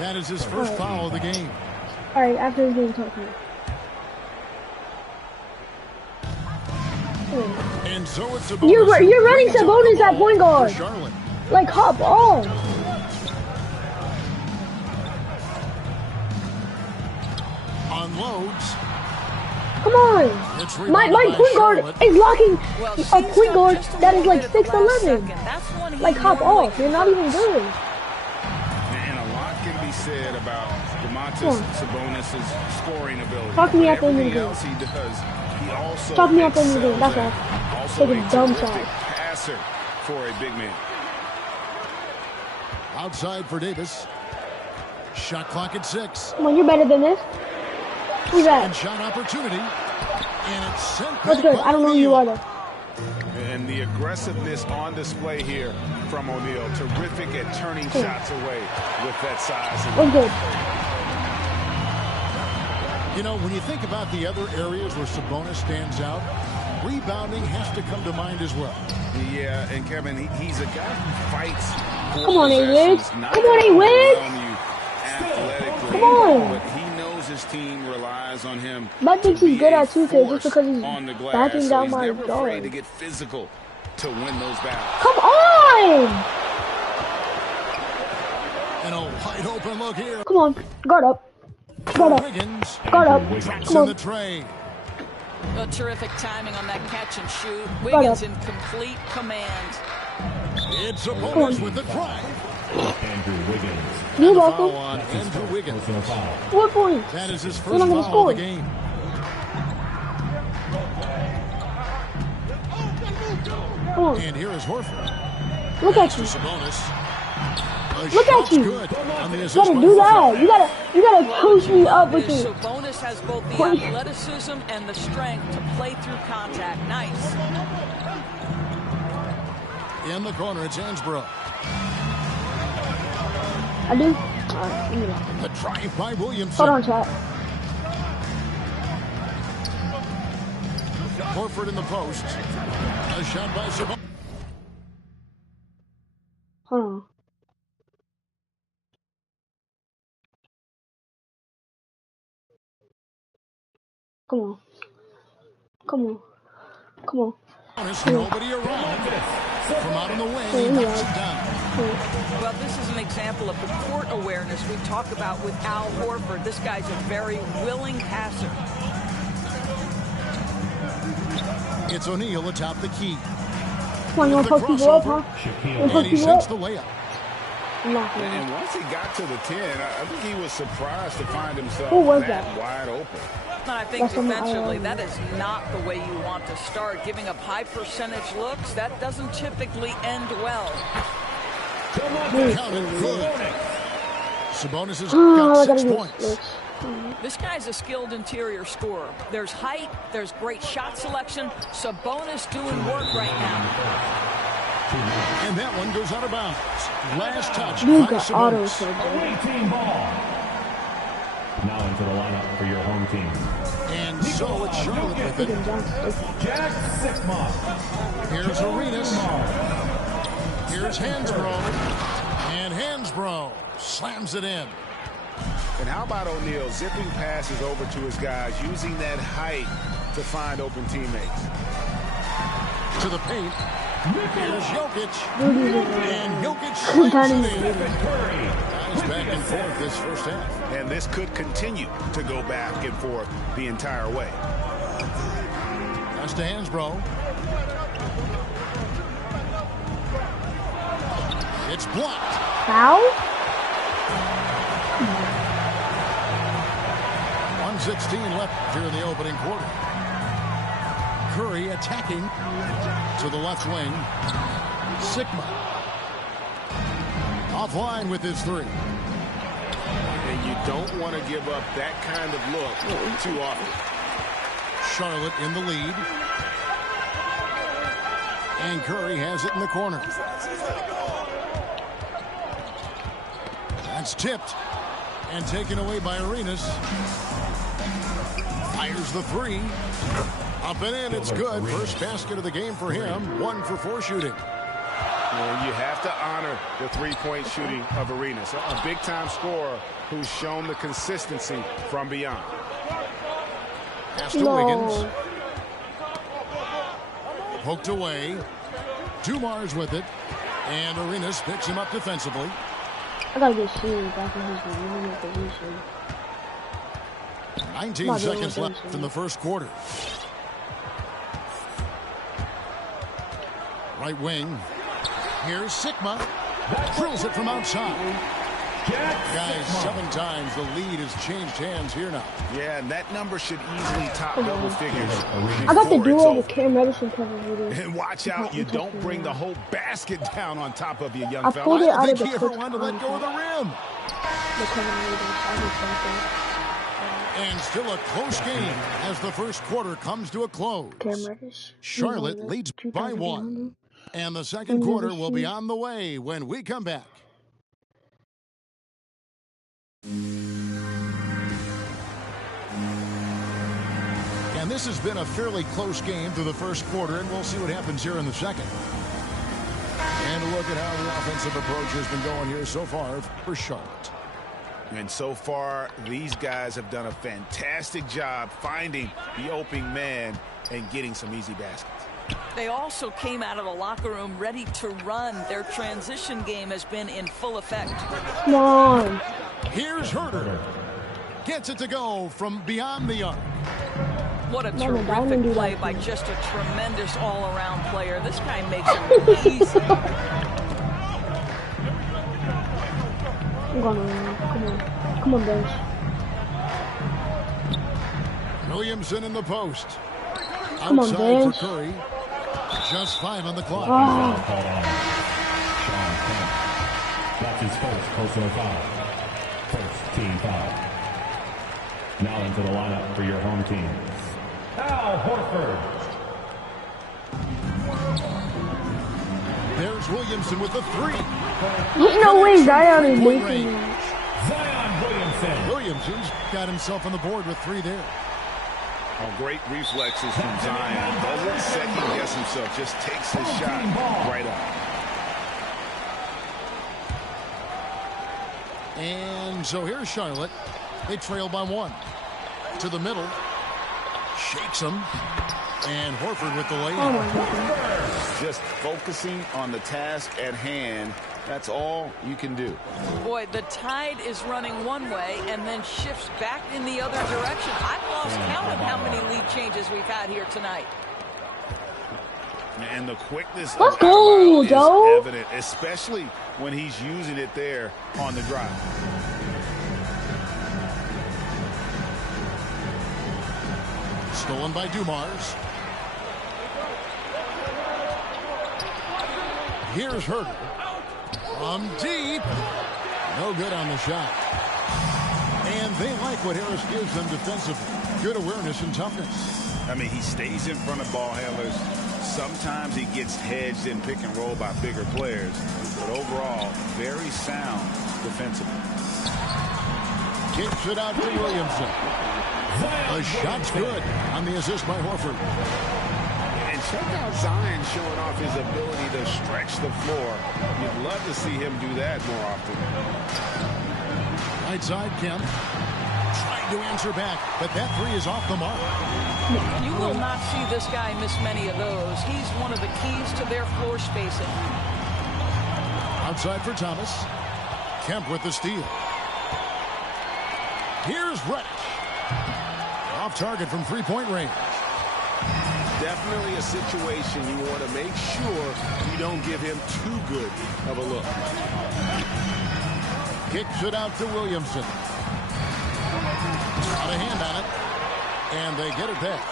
That is his first foul of the game. All right, after this game, talk to me. And so it's you're running Sabonis at point guard. Like hop on. Unloads. Come on. My point guard is locking a point guard that is like 6'11". Like hop off. You're not even good. And a lot can be said about Domantas Sabonis' scoring ability. Talk to me after the game. Talk to me after the game. That's all. Take a dumb shot. Passer for a big man. Outside for Davis. Shot clock at 6. Come on, you're better than this. Who's that? Shot opportunity. And it's sent. That's good. I don't know who you are though. And the aggressiveness on display here from O'Neal. Terrific at turning shots away with that size. That's good. You know, when you think about the other areas where Sabonis stands out, rebounding has to come to mind as well. Yeah, and Kevin, he's a guy who fights. Come on, A-Wiz. Come on, A-Wiz. Come on. But he knows his team relies on him. I think he's good at 2K just because he's backing down my guard. guard. To get physical to win those battles. Come on! And a wide open look here. Come on, guard up. Guard up. Guard up. Come on. The tray. A terrific timing on that catch and shoot. Wiggins in complete command. It's a bonus with the drive. Andrew Wiggins. You're welcome. On Andrew Wiggins. 4 points. That is his You're first not gonna foul score. of the game. Come on. And here is Horford. Look at you. Sabonis. Look at you. Good. You gotta do that. You gotta push me up with you. Sabonis has both the athleticism and the strength to play through contact. Nice. In the corner, it's Hansbrough. I do. Alright, give me that. The drive by Williamson. Hold on, chat. Horford in the post. A shot by Sabonis. Hold on. Come on. Come on. Come on. Nobody around. From out of the way, he knocks it down. Well, this is an example of the court awareness we talk about with Al Horford. This guy's a very willing passer. It's O'Neal atop the key. Come on, you want to post people up, huh? You want to post people up? The layup. And once he got to the 10, I think he was surprised to find himself that wide open. And I think defensively, that is not the way you want to start. Giving up high percentage looks, that doesn't typically end well. Sabonis has got 6 points. This guy's a skilled interior scorer. There's height, there's great shot selection. Sabonis doing work right now. And that one goes out of bounds. Last touch. Auto Away team ball. Now into the lineup for your home team. And so it's Charlotte with it. Jack Sikma. Here's Arenas. Here's Hansbrough. And Hansbrough slams it in. And how about O'Neal zipping passes over to his guys, using that height to find open teammates. To the paint. Here's Jokic. And Jokic slams it in. Guys back and forth this first half. And this could continue to go back and forth the entire way. Pass to Hansbrough. It's blocked. Foul? 1:16 left here in the opening quarter. Curry attacking to the left wing. Sikma offline with his 3. And you don't want to give up that kind of look too often. Charlotte in the lead. And Curry has it in the corner. That's tipped and taken away by Arenas. Fires the 3. Up and in, it's good. First basket of the game for him. 1 for 4 shooting. Well, you have to honor the three-point shooting of Arenas, a big-time scorer who's shown the consistency from beyond. Pass to Wiggins. Poked away. Dumars with it. And Arenas picks him up defensively. I gotta get Sheen back in his normal position. 19 seconds left in the first quarter. Right wing. Here's Sikma. Drills it from outside. Guys, 7 times the lead has changed hands here now. Yeah, and that number should easily top double figures. I got the duo with Cam Reddish and Kevin Huerter. And watch out, you don't bring the whole basket down on top of you, young I fella. pulled it I out think of he the ever quick wanted to let go of the rim. The Kevin Huerter. And still a close game as the first quarter comes to a close. Cam Reddish. Charlotte leads by 1. And the second quarter will be on the way when we come back. And this has been a fairly close game through the first quarter, and we'll see what happens here in the second. And look at how the offensive approach has been going here so far for Charlotte. And so far, these guys have done a fantastic job finding the opening man and getting some easy baskets. They also came out of the locker room ready to run. Their transition game has been in full effect. Come on. Here's Huerter. Gets it to go from beyond the arc. What a Diamond terrific do play that by too. just a tremendous all-around player. This guy makes it easy. I'm going around. Come on. Come on, bench. Williamson in the post. Come on, Outside bench. for Curry. Just 5 on the clock. Oh. Called on Sean Kemp. That's his first personal foul. First team foul. Now into the lineup for your home team. Al Horford. There's Williamson with the 3. There's no way Zion is Point making range. that. Zion Williamson. Williamson's got himself on the board with 3 there. Oh, great reflexes from Zion. Doesn't second guess himself. Just takes his shot right up. And so here's Charlotte. They trail by 1. To the middle. Shakes him. And Horford with the Oh layup. my God. Just focusing on the task at hand. That's all you can do. Boy, the tide is running one way and then shifts back in the other direction. I've lost count of how many lead changes we've had here tonight. And the quickness Let's of go, Adebayo is Joe. evident, especially when he's using it there on the drive. Stolen by Dumars. Here's Huerter. From deep. No good on the shot. And they like what Harris gives them defensively. Good awareness and toughness. I mean, he stays in front of ball handlers. Sometimes he gets hedged in pick and roll by bigger players. But overall, very sound defensively. Kicks it out to Williamson. The shot's good on the assist by Horford. And check out Zion showing off his ability to stretch the floor. You'd love to see him do that more often. Right side, Kemp. Trying to answer back, but that 3 is off the mark. You will not see this guy miss many of those. He's one of the keys to their floor spacing. Outside for Thomas. Kemp with the steal. Here's Reddish. Off target from 3-point range. Definitely a situation you want to make sure you don't give him too good of a look. Kicks it out to Williamson. Got a hand on it. And they get it back.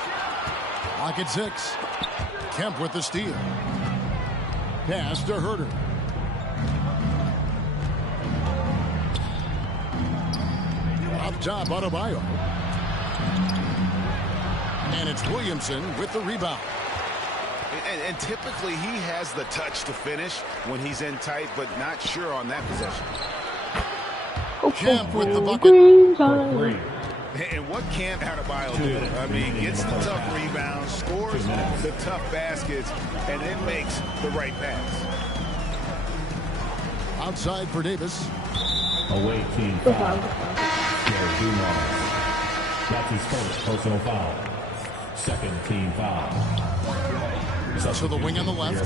Lock at 6. Kemp with the steal. Pass to Huerter. Up top, Adebayo. And it's Williamson with the rebound. And typically he has the touch to finish when he's in tight, but not sure on that possession. Kemp with the bucket. Green time. And what can't Adebayo do? I mean, gets the tough rebounds, scores the tough baskets, and then makes the right pass. Outside for Davis. Away team foul. Jared Dumas. That's his first personal foul. Second team foul. To the wing on the left.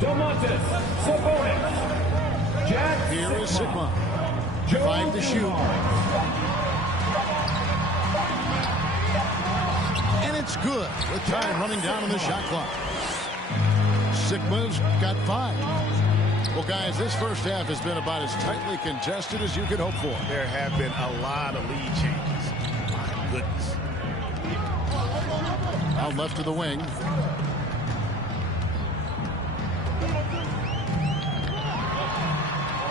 Domantas Sabonis. Here is Sigma. 5 to shoot. And it's good with time running down on the shot clock. Sigma's got 5. Well, guys, this first half has been about as tightly contested as you could hope for. There have been a lot of lead changes. My goodness. Out left to the wing.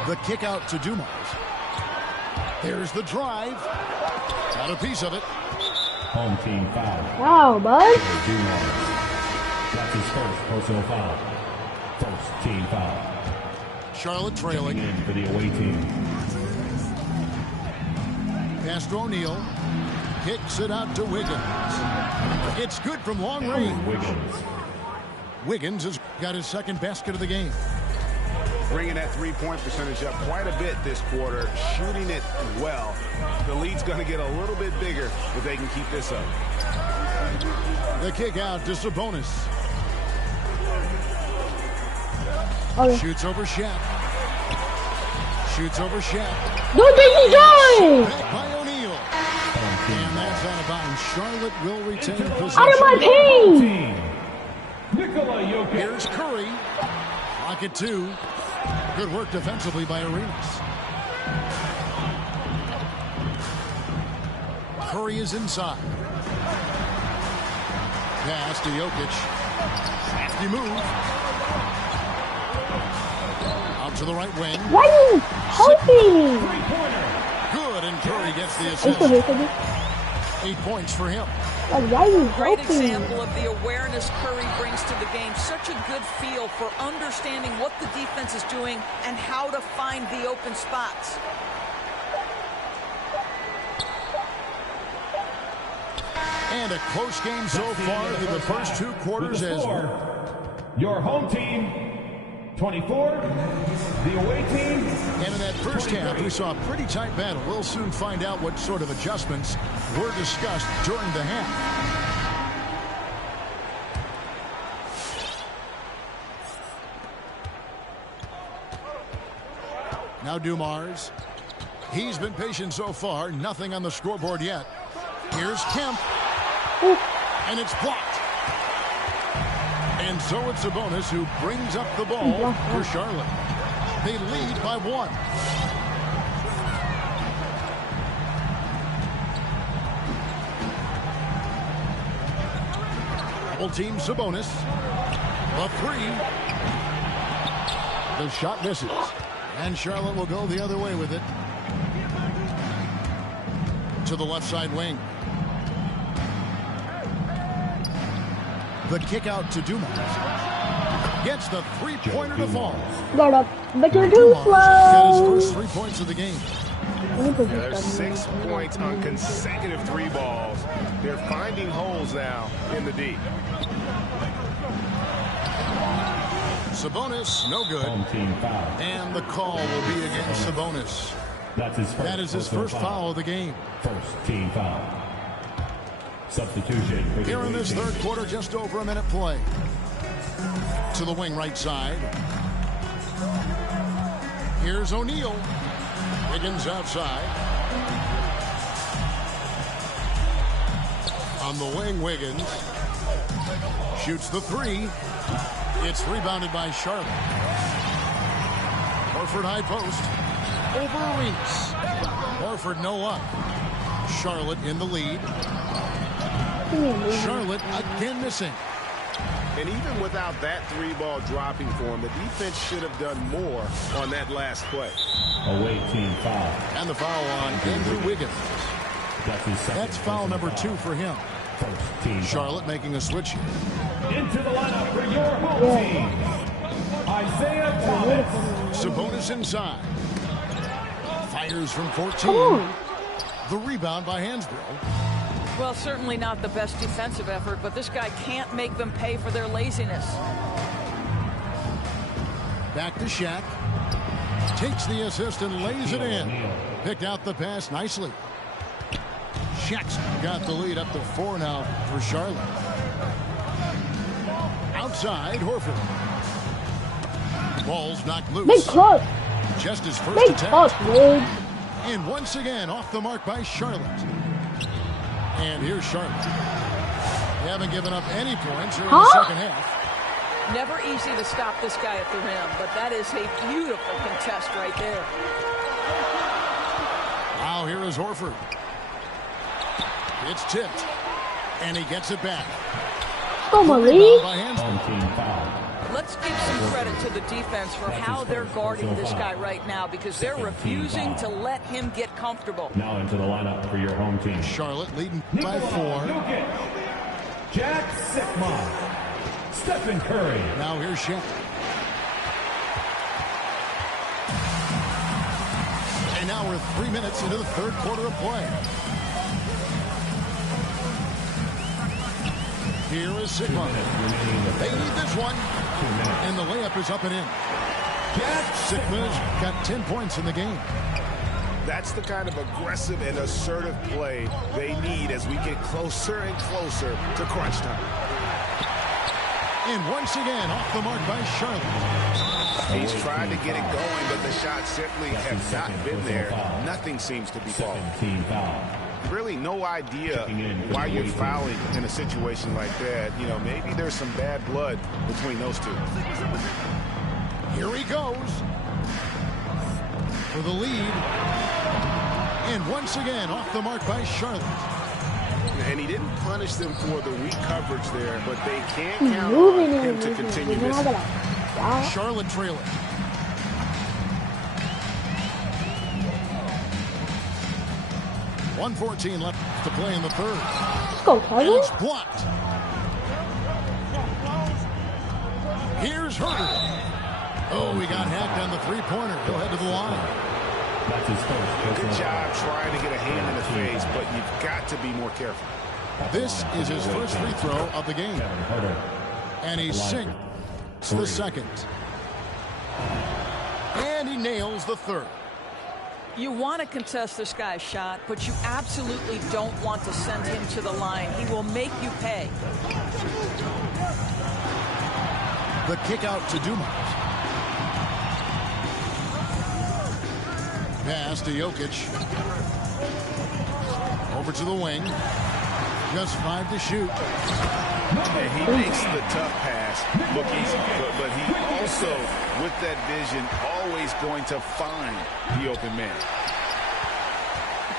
The kick out to Dumas. There's the drive. Got a piece of it. Home team foul. Wow, bud. Dumas. That's his first personal foul. First team foul. Charlotte trailing. In for the away team. Pass to O'Neal. Kicks it out to Wiggins. It's good from long range. Wiggins has got his second basket of the game. Bringing that three-point percentage up quite a bit this quarter, shooting it well. The lead's going to get a little bit bigger if they can keep this up. The kick out to Sabonis. Okay. Shoots over Shaq. Shoots over Shaq. Don't think he's going! By O'Neal. And that's out of bounds. Charlotte will retain possession. Out of my pain! Nikola Jokic. Here's Curry. Clock at 2. Good work defensively by Arenas. Curry is inside. Pass to Jokic. Crafty move. Out to the right wing. Why are you helping? Good, and Curry gets the assist. 8 points for him. Like, why are you Great helping? example of the awareness Curry brings to the game. Such a good feel for understanding what the defense is doing and how to find the open spots. And a close game so far through the first 2 quarters as your home team 24, the away team. And in that first half, we saw a pretty tight battle. We'll soon find out what sort of adjustments were discussed during the half. Now Dumars. He's been patient so far. Nothing on the scoreboard yet. Here's Kemp. And it's blocked. And so it's Sabonis who brings up the ball for Charlotte. They lead by 1. Double team Sabonis. A 3. The shot misses. And Charlotte will go the other way with it. To the left side wing. The kick out to Dumas. Gets the 3-pointer to fall. Guard up. But you're too Got slow. his first 3 points of the game. There's 6 points on consecutive 3 balls. They're finding holes now in the D. Sabonis, no good. Home team foul. And the call will be against Sabonis. That is his first foul of the game. First team foul. Substitution for the Here in away this team. third quarter, just over a minute play. To the wing right side. Here's O'Neal. Wiggins outside. On the wing, Wiggins. Shoots the 3. It's rebounded by Charlotte. Horford high post. Over Arenas. Horford no luck. Charlotte in the lead. Charlotte again missing. And even without that 3-ball dropping for him, the defense should have done more on that last play. Away team foul. And the foul on Andrew Wiggins. That's foul number 2 for him. First team Charlotte making a switch here. into the lineup for your home team. Isaiah Thomas. Sabonis inside. Fires from 14. Come on. The rebound by Hansbrough. Well, certainly not the best defensive effort, but this guy can't make them pay for their laziness. Back to Shaq. Takes the assist and lays it in. Picked out the pass nicely. Shaq's got the lead up to 4 now for Charlotte. Outside, Horford. Ball's knocked loose. Big clutch. Just his first Big attack. clutch, dude. And once again, off the mark by Charlotte. And here's Charlotte. They haven't given up any points here in the second half. Never easy to stop this guy at the rim, but that is a beautiful contest right there. Now here is Horford. It's tipped. And he gets it back. Oh, Malik. Let's give some credit to the defense for how they're guarding this guy right now, because they're refusing to let him get comfortable. Now into the lineup for your home team. Charlotte leading by 4. Jack Sikma. Stephen Curry. Now here's Shaq. And now we're 3 minutes into the third quarter of play. Here is Sigma. They need this one. And the layup is up and in. Sigma's got 10 points in the game. That's the kind of aggressive and assertive play they need as we get closer and closer to crunch time. And once again, off the mark by Charlotte. He's tried to get it going, but the shots simply have not been there. Nothing seems to be falling. Really no idea why you're fouling in a situation like that. You know, maybe there's some bad blood between those two. Here he goes for the lead. And once again, off the mark by Charlotte. And he didn't punish them for the weak coverage there, but they can't count on him to continue missing. Charlotte trailing. .114 left to play in the third. Let's go, And Tyler. it's blocked. Here's Herder. Oh, he got hacked on the three-pointer. He'll head to the line. That's his first. Good job trying to get a hand in the face, but you've got to be more careful. This is his first free throw of the game. And he sinks the second. And he nails the third. You want to contest this guy's shot, but you absolutely don't want to send him to the line. He will make you pay. The kick out to Dumas. Pass to Jokic. Over to the wing. Just 5 to shoot. And he makes the tough pass look easy, but he also, with that vision, always going to find the open man.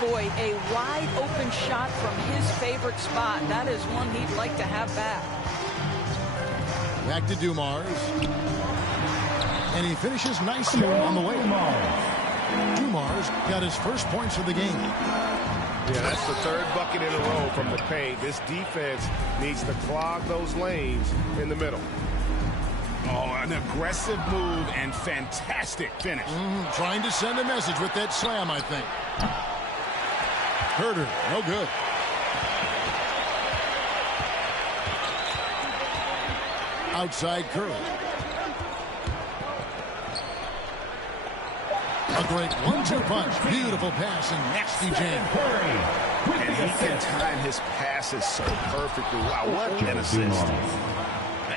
Boy, a wide open shot from his favorite spot. That is one he'd like to have back. Back to Dumars. And he finishes nicely on the way. Dumars got his first points of the game. Yeah, that's the third bucket in a row from the paint. This defense needs to clog those lanes in the middle. Oh, an aggressive move and fantastic finish. Trying to send a message with that slam, I think. Herder, no good. Outside Curry. A great 1-2 punch. Beautiful pass and nasty jam. And he can time his passes so perfectly. Wow, what an assist.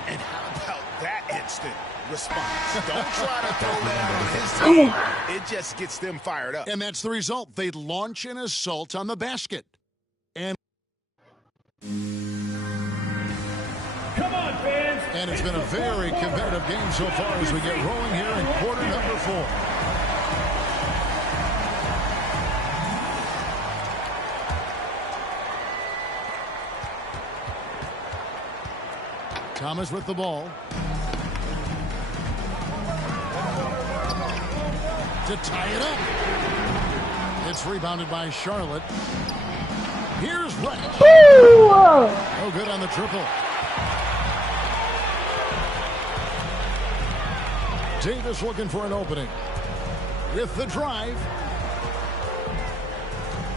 And how about that instant response? Don't try to throw that on his team. It just gets them fired up. And that's the result. They launch an assault on the basket. And Come on, fans. And it's been a very competitive game so far as we get rolling here in quarter number 4. Thomas with the ball. To tie it up. It's rebounded by Charlotte. Here's Reddish. No good on the triple. Davis looking for an opening. With the drive.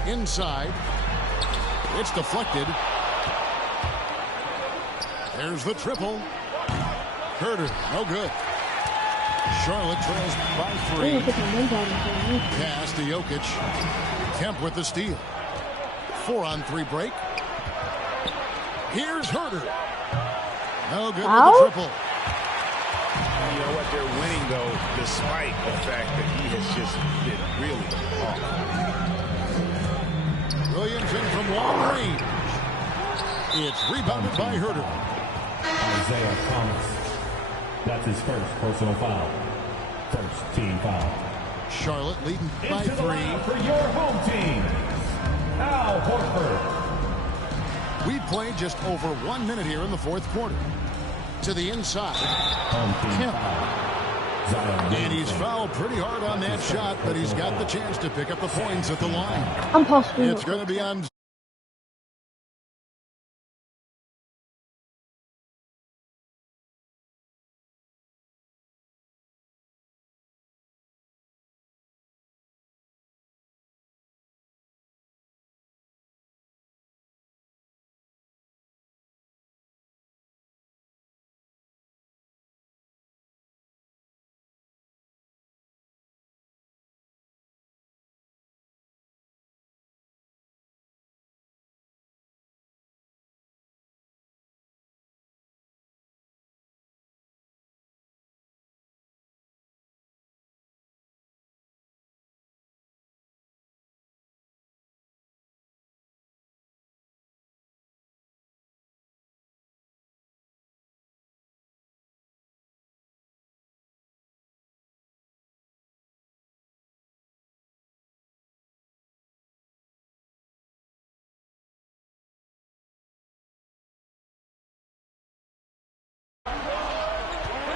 Inside. It's deflected. There's the triple. Herder, no good. Charlotte trails by 3. Pass to Jokic. Kemp with the steal. 4-on-3 break. Here's Herter. No good with the triple. You know what? They're winning, though, despite the fact that he has just been really off. Williams in from long range. It's rebounded by Herter. Isaiah Thomas. That's his first personal foul. First team foul. Charlotte leading by 3. For your home team, Al Horford. We played just over 1 minute here in the fourth quarter. To the inside. Kemp. And he's fouled pretty hard on that shot, but he's got the chance to pick up the points at the line. It's going to be on.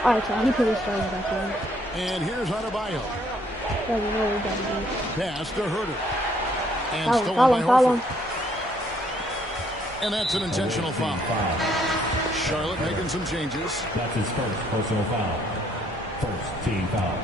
Alright, so he put his starting back in. And here's Adebayo. Pass to Herter. And stolen by Horford. And that's an intentional foul. Charlotte making some changes. That's his first personal foul. First team foul.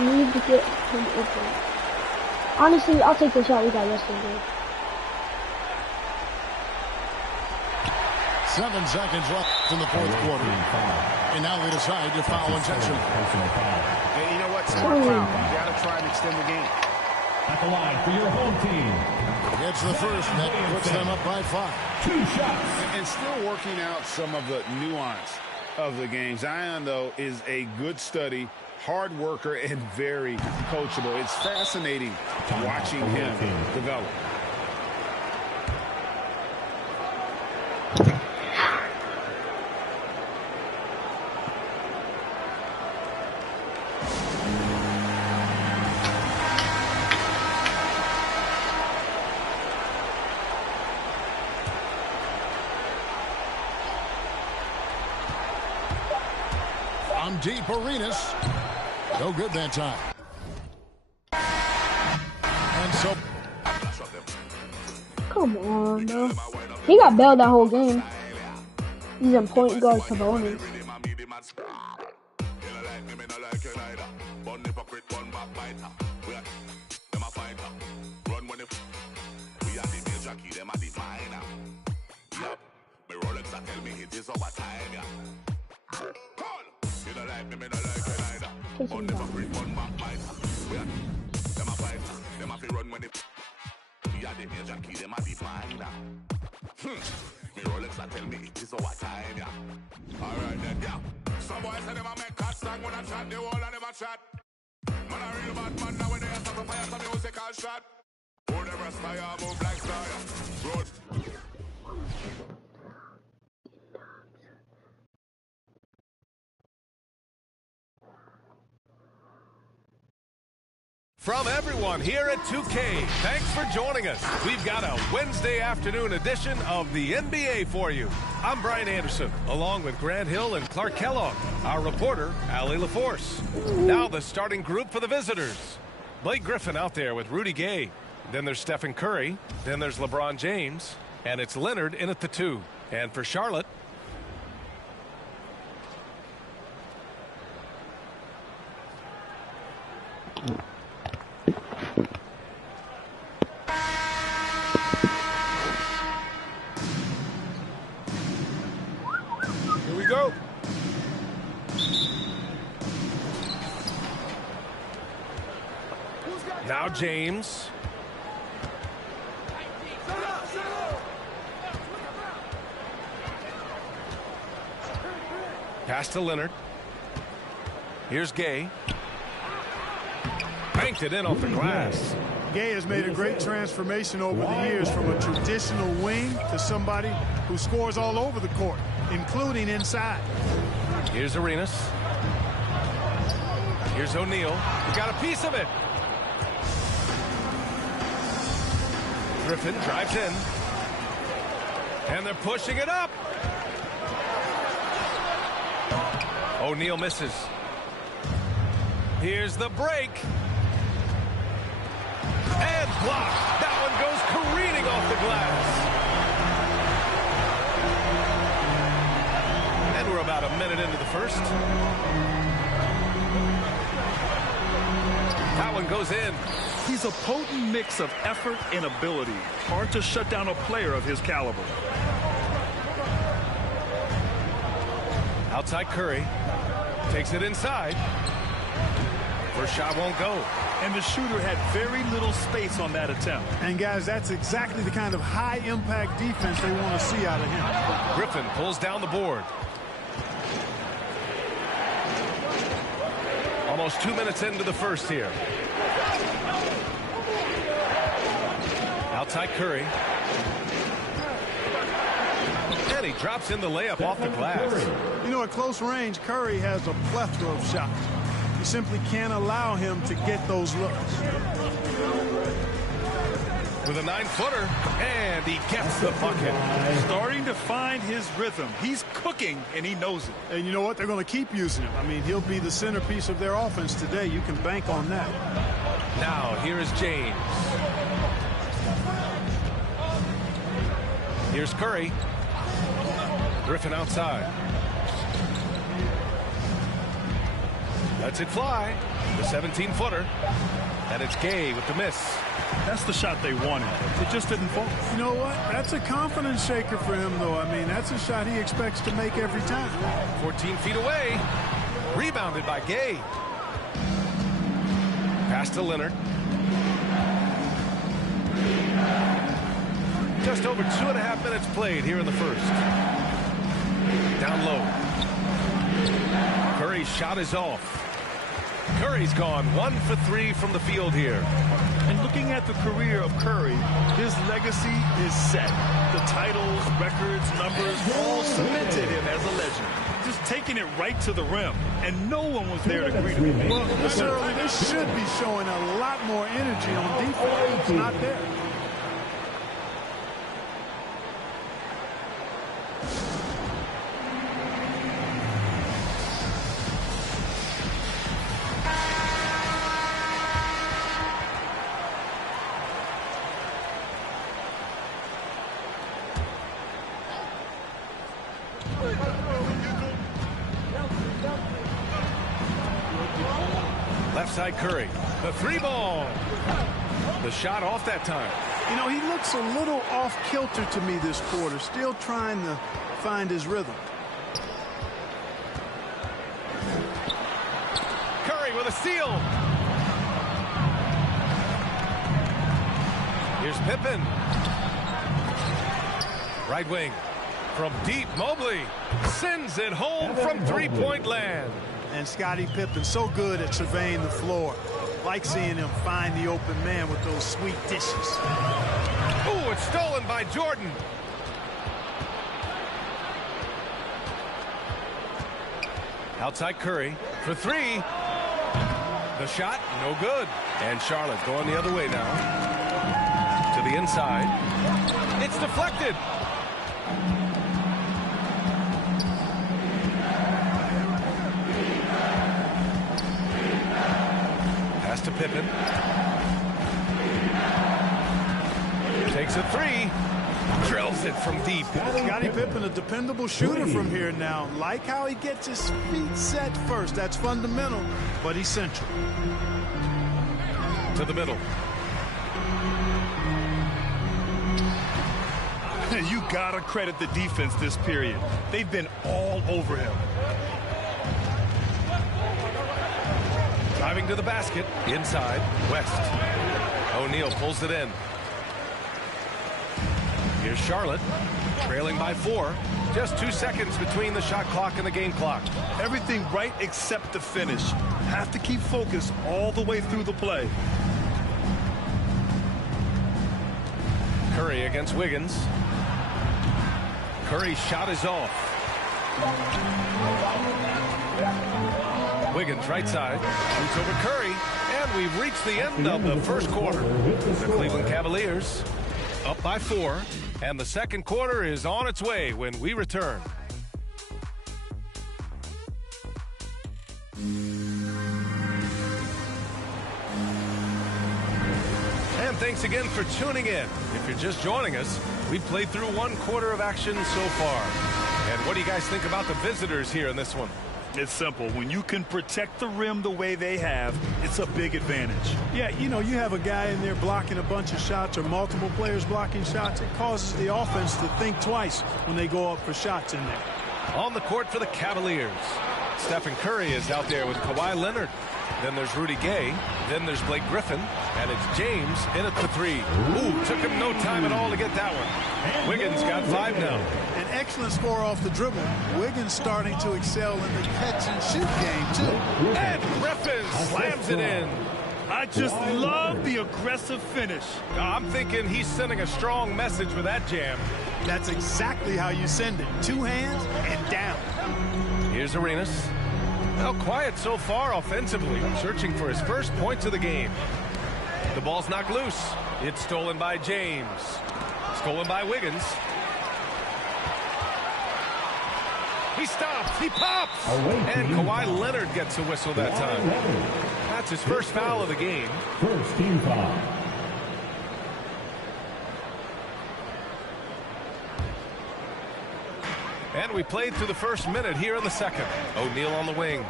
need to get him open. Honestly, I'll take the shot we got yesterday. 7 seconds left in the fourth quarter. And now they decide to foul intentionally. And you know what? Smart foul. You got to try and extend the game. At the line for your home team. Gets the first. That puts them up by 5. 2 shots. And still working out some of the nuance of the game. Zion, though, is a good study, hard worker, and very coachable. It's fascinating watching him develop. Deep Arenas. No good that time. And so. Come on, bro. He got bailed that whole game. He's in point guard Sabonis. From everyone here at 2K, thanks for joining us. We've got a Wednesday afternoon edition of the NBA for you. I'm Brian Anderson, along with Grant Hill and Clark Kellogg. Our reporter, Allie LaForce. Now the starting group for the visitors. Blake Griffin out there with Rudy Gay. Then there's Stephen Curry. Then there's LeBron James. And it's Leonard in at the 2. And for Charlotte, go. Now James. Pass to Leonard. Here's Gay. Banked it in off the glass. Gay has made a great transformation over the years from a traditional wing to somebody who scores all over the court, including inside. Here's Arenas. Here's O'Neal. We got a piece of it. Griffin drives in. And they're pushing it up. O'Neal misses. Here's the break. And blocked. That one goes careening off the glass. And we're about a minute into the first. That one goes in. He's a potent mix of effort and ability. Hard to shut down a player of his caliber. Outside Curry. Takes it inside. First shot won't go. And the shooter had very little space on that attempt. And guys, that's exactly the kind of high-impact defense they want to see out of him. Griffin pulls down the board. Almost 2 minutes into the first here. Outside Curry. And he drops in the layup off the glass. You know, at close range, Curry has a plethora of shots. You simply can't allow him to get those looks. With a 9-footer, and he gets the bucket. Starting to find his rhythm. He's cooking, and he knows it. And you know what? They're going to keep using him. I mean, he'll be the centerpiece of their offense today. You can bank on that. Now, here is James. Here's Curry. Griffin outside. Lets it fly. The 17-footer. And it's Gay with the miss. That's the shot they wanted. It just didn't fall. You know what? That's a confidence shaker for him, though. I mean, that's a shot he expects to make every time. 14 feet away. Rebounded by Gay. Pass to Leonard. Just over 2.5 minutes played here in the first. Down low. Curry's shot is off. Curry's gone 1 for 3 from the field here. And looking at the career of Curry, his legacy is set. The titles, records, numbers, all cemented him as a legend. Just taking it right to the rim, and no one was there to greet him. Well, this early, this should be showing a lot more energy on defense. It's not there. Left side Curry. The 3-ball. The shot off that time. You know, he looks a little off kilter to me this quarter. Still trying to find his rhythm. Curry with a steal. Here's Pippen. Right wing. From deep, Mobley sends it home from three-point land. And Scottie Pippen so good at surveying the floor. Like seeing him find the open man with those sweet dishes. Ooh, it's stolen by Jordan. Outside Curry for 3. The shot, no good. And Charlotte going the other way now. To the inside. It's deflected. Pass to Pippen. Takes a 3. Drills it from deep. Scottie Pippen, a dependable shooter from here now. Like how he gets his feet set first. That's fundamental, but essential. To the middle. You gotta credit the defense this period. They've been all over him. Driving to the basket. Inside. West. O'Neal pulls it in. Here's Charlotte. Trailing by 4. Just 2 seconds between the shot clock and the game clock. Everything right except the finish. Have to keep focus all the way through the play. Curry against Wiggins. Curry's shot is off. Wiggins right side. Shoots over Curry. And we've reached the end of the first quarter. The Cleveland Cavaliers up by 4. And the second quarter is on its way when we return. And thanks again for tuning in. If you're just joining us, we've played through 1 quarter of action so far. And what do you guys think about the visitors here in this one? It's simple. When you can protect the rim the way they have, it's a big advantage. Yeah, you know, you have a guy in there blocking a bunch of shots or multiple players blocking shots. It causes the offense to think twice when they go up for shots in there. On the court for the Cavaliers, Stephen Curry is out there with Kawhi Leonard. Then there's Rudy Gay. Then there's Blake Griffin. And it's James in at the 3. Ooh, took him no time at all to get that one. Wiggins got 5 now. An excellent score off the dribble. Wiggins starting to excel in the catch-and-shoot game, too. And Griffin slams it in. I just love the aggressive finish. I'm thinking he's sending a strong message with that jam. That's exactly how you send it. 2 hands and down. Here's Arenas. Well, quiet so far offensively, searching for his first points of the game. The ball's knocked loose. It's stolen by James. Stolen by Wiggins. He stops. He pops. And Kawhi Leonard gets a whistle that time. That's his first foul of the game. First team foul. And we played through the first minute here in the second. O'Neal on the wing.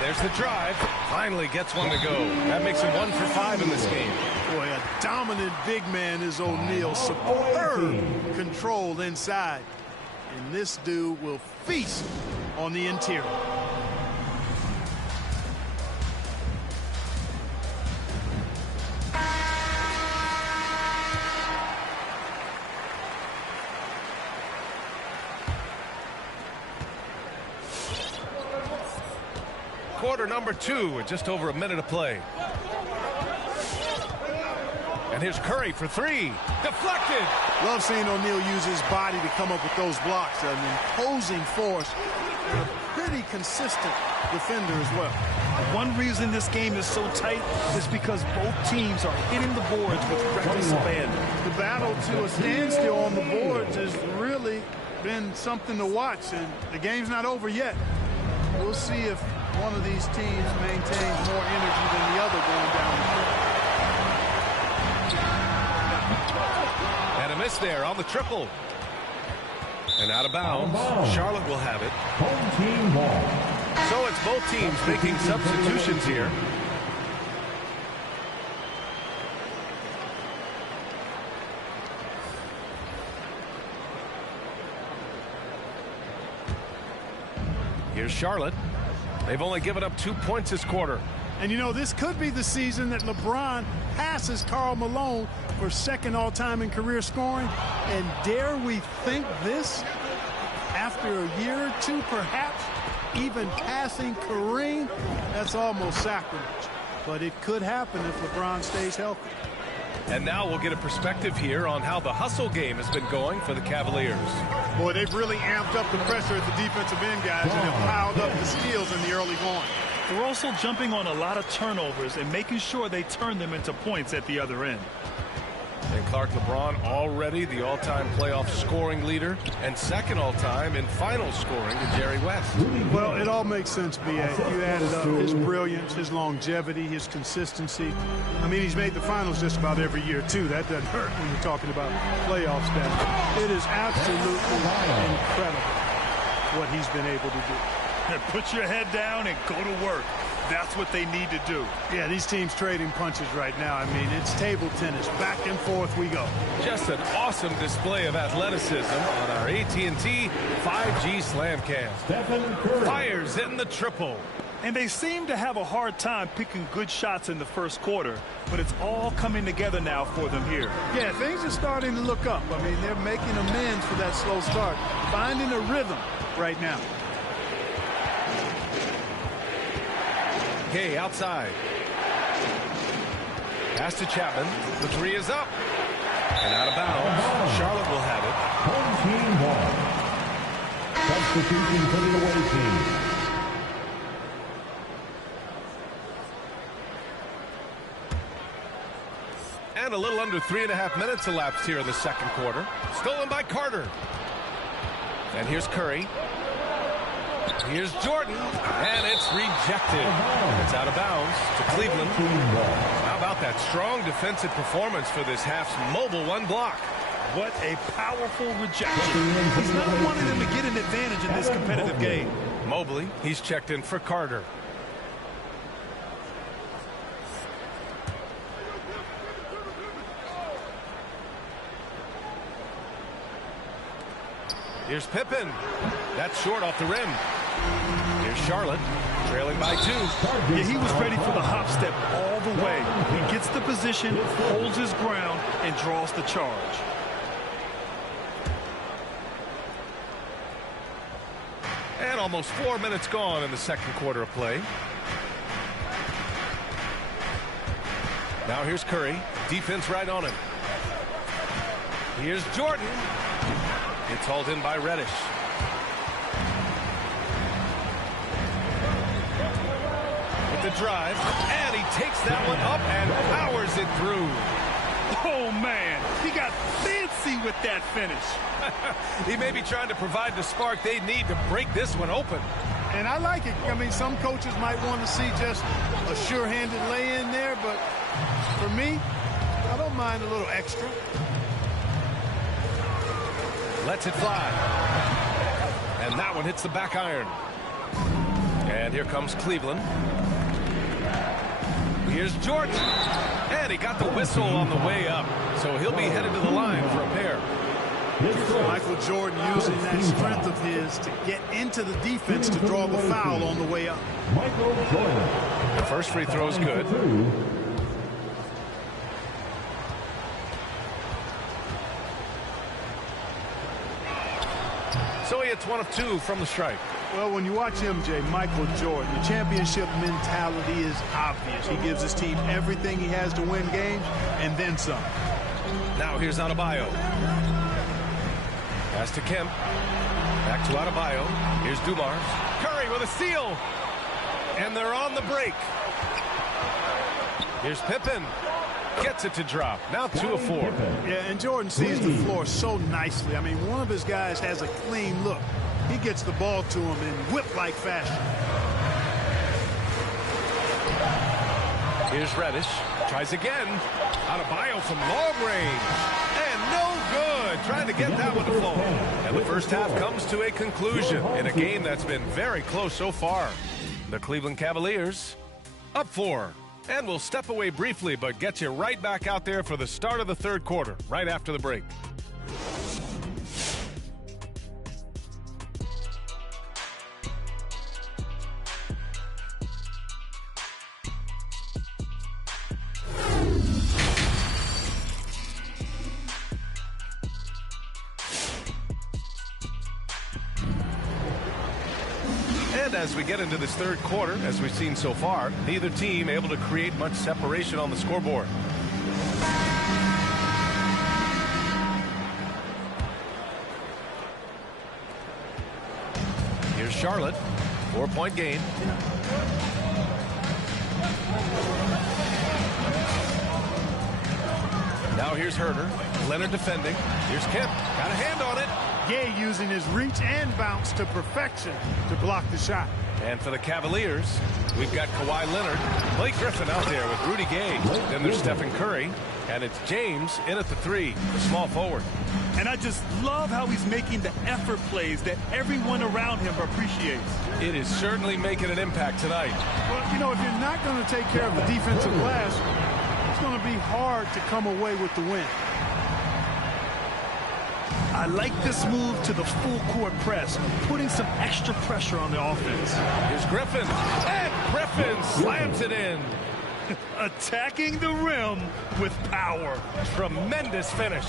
There's the drive. Finally gets one to go. That makes him 1 for 5 in this game. Boy, a dominant big man is O'Neal. Superb control inside. And this dude will feast on the interior. Quarter number 2 with just over a minute of play. And here's Curry for 3. Deflected. Love seeing O'Neal use his body to come up with those blocks. An imposing force. And a pretty consistent defender as well. One reason this game is so tight is because both teams are hitting the boards with reckless abandon. The battle to a standstill on the boards has really been something to watch. And the game's not over yet. We'll see if one of these teams maintains more energy than the other going down the field. And a miss there on the triple. And out of bounds. Charlotte will have it. Home team ball. So it's both teams making substitutions here. Here's Charlotte. They've only given up 2 points this quarter. And you know, this could be the season that LeBron passes Karl Malone for second all-time in career scoring. And dare we think this? After a year or two, perhaps even passing Kareem? That's almost sacrilege. But it could happen if LeBron stays healthy. And now we'll get a perspective here on how the hustle game has been going for the Cavaliers. Boy, they've really amped up the pressure at the defensive end, guys, and have piled up the steals in the early going. They're also jumping on a lot of turnovers and making sure they turn them into points at the other end. And Clark, LeBron already the all-time playoff scoring leader and second all-time in final scoring to Jerry West. Well, it all makes sense, B.A. You added up his brilliance, his longevity, his consistency. I mean, he's made the finals just about every year, too. That doesn't hurt when you're talking about playoff stats. It is absolutely incredible what he's been able to do. Put your head down and go to work. That's what they need to do. Yeah, these teams trading punches right now. I mean, it's table tennis. Back and forth we go. Just an awesome display of athleticism on our AT&T 5G Slamcast. Fires in the triple. And they seem to have a hard time picking good shots in the first quarter, but it's all coming together now for them here. Yeah, things are starting to look up. I mean, they're making amends for that slow start, finding a rhythm right now. Gay outside. Pass to Chapman. The 3 is up. And out of bounds. Charlotte will have it. Home team ball. Substitution for the away team. And a little under 3.5 minutes elapsed here in the second quarter. Stolen by Carter. And here's Curry. Here's Jordan, and it's rejected. It's out of bounds to Cleveland. How about that strong defensive performance for this half's mobile one block? What a powerful rejection. He's not wanting them to get an advantage in this competitive game. Mobley, he's checked in for Carter. Here's Pippen. That's short off the rim. Here's Charlotte, trailing by 2. Yeah, he was ready for the hop step all the way. He gets the position, holds his ground, and draws the charge. And almost 4 minutes gone in the second quarter of play. Now here's Curry. Defense right on him. Here's Jordan. It's hauled in by Reddish. With the drive, and he takes that one up and powers it through. Oh, man, he got fancy with that finish. He may be trying to provide the spark they need to break this one open. And I like it. I mean, some coaches might want to see just a sure-handed lay-in there, but for me, I don't mind a little extra. Lets it fly. And that one hits the back iron. And here comes Cleveland. Here's Jordan. And he got the whistle on the way up. So he'll be headed to the line for a pair. Michael Jordan using that strength of his to get into the defense to draw the foul on the way up. Michael Jordan. The first free throw is good. So he hits 1 of 2 from the stripe. Well, when you watch MJ, Michael Jordan, the championship mentality is obvious. He gives his team everything he has to win games, and then some. Now here's Adebayo. Pass to Kemp. Back to Adebayo. Here's Dumars. Curry with a steal. And they're on the break. Here's Pippen. Gets it to drop. Now 2 of 4. Yeah, and Jordan sees the floor so nicely. I mean, one of his guys has a clean look. He gets the ball to him in whip-like fashion. Here's Reddish. Tries again. Adebayo from long range. And no good. Trying to get that one to fall. And the first half comes to a conclusion in a game that's been very close so far. The Cleveland Cavaliers up 4. And we'll step away briefly, but get you right back out there for the start of the third quarter, right after the break. And as we get into this third quarter, as we've seen so far, neither team able to create much separation on the scoreboard. Here's Charlotte, 4-point game. Now here's Herter. Leonard defending. Here's Kemp. Got a hand on it. Gay using his reach and bounce to perfection to block the shot. And for the Cavaliers, we've got Kawhi Leonard, Blake Griffin out there with Rudy Gay. Then there's Stephen Curry, and it's James in at the 3, the small forward. And I just love how he's making the effort plays that everyone around him appreciates. It is certainly making an impact tonight. Well, you know, if you're not going to take care of the defensive glass, it's going to be hard to come away with the win. I like this move to the full court press, putting some extra pressure on the offense. Here's Griffin, and Griffin slams it in. Attacking the rim with power. Tremendous finish.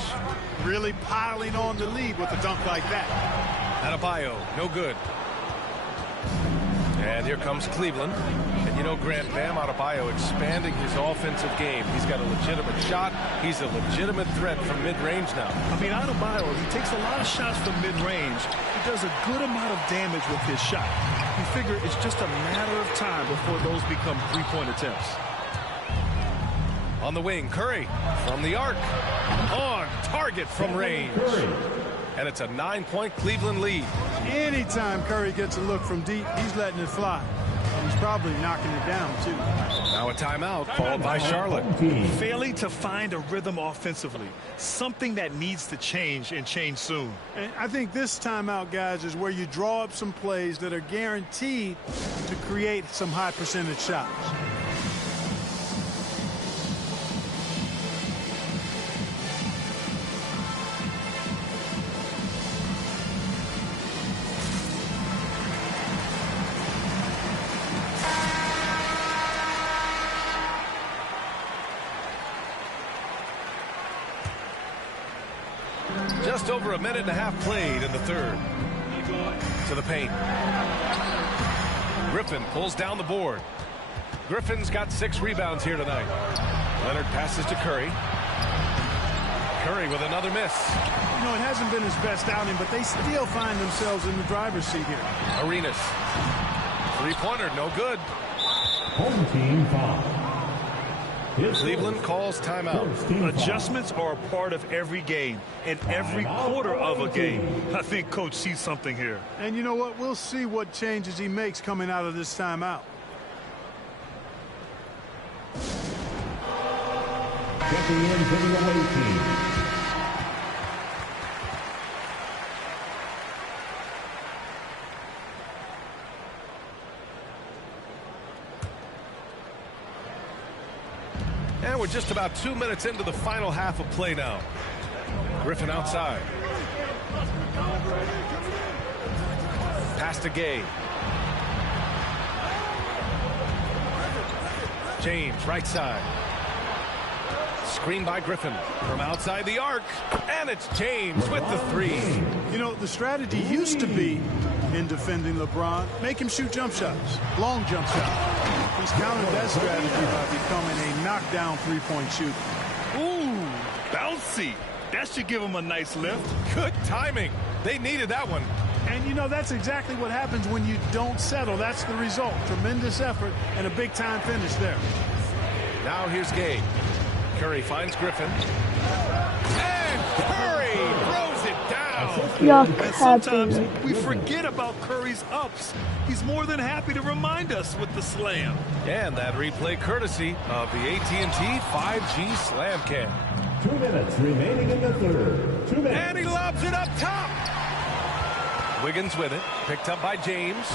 Really piling on the lead with a dunk like that. Adebayo, no good. And here comes Cleveland. And you know, Grant, Bam Adebayo expanding his offensive game. He's got a legitimate shot. He's a legitimate threat from mid-range now. I mean, Adebayo, he takes a lot of shots from mid-range. He does a good amount of damage with his shot. You figure it's just a matter of time before those become three-point attempts. On the wing, Curry from the arc. On target from range. And it's a 9-point Cleveland lead. Anytime Curry gets a look from deep, he's letting it fly. He's probably knocking it down, too. Now a timeout called by Charlotte. Failing to find a rhythm offensively. Something that needs to change and change soon. And I think this timeout, guys, is where you draw up some plays that are guaranteed to create some high percentage shots. Just over a minute and a half played in the third. To the paint. Griffin pulls down the board. Griffin's got 6 rebounds here tonight. Leonard passes to Curry. Curry with another miss. You know, it hasn't been his best outing, but they still find themselves in the driver's seat here. Arenas. 3-pointer, no good. Home team foul. Cleveland calls timeout. Adjustments are a part of every game and every quarter of a game. I think Coach sees something here. And you know what? We'll see what changes he makes coming out of this timeout. Checking in for the away team. just about 2 minutes into the final half of play now. Griffin outside. Pass to Gay. James, right side. Screen by Griffin from outside the arc. And it's James with the three. You know, the strategy used to be in defending LeBron, make him shoot jump shots, long jump shots. He's countered that strategy by becoming a knockdown three-point shooter. Ooh, bouncy. That should give him a nice lift. Good timing. They needed that one. And, you know, that's exactly what happens when you don't settle. That's the result. Tremendous effort and a big-time finish there. Now here's Gay. Curry finds Griffin. And Curry throws it down. And sometimes we forget about Curry's ups. He's more than happy to remind us with the slam. And that replay courtesy of the AT&T 5G Slam Cam. 2 minutes remaining in the third. 2 minutes. And he lobs it up top. Wiggins with it. Picked up by James.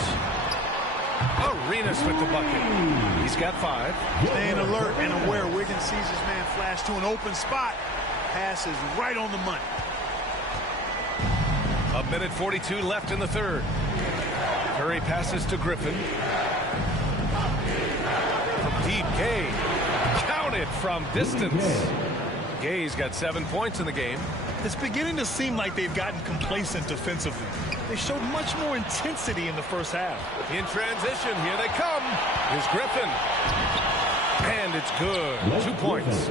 Arenas with the bucket. He's got 5. Staying alert and aware. Wiggins sees his man flash to an open spot. Pass is right on the money. 1:42 left in the third. Curry passes to Griffin. From deep, Gay. Counted from distance. Gay's got 7 points in the game. It's beginning to seem like they've gotten complacent defensively. They showed much more intensity in the first half. In transition, here they come. Here's Griffin. And it's good. 2 points.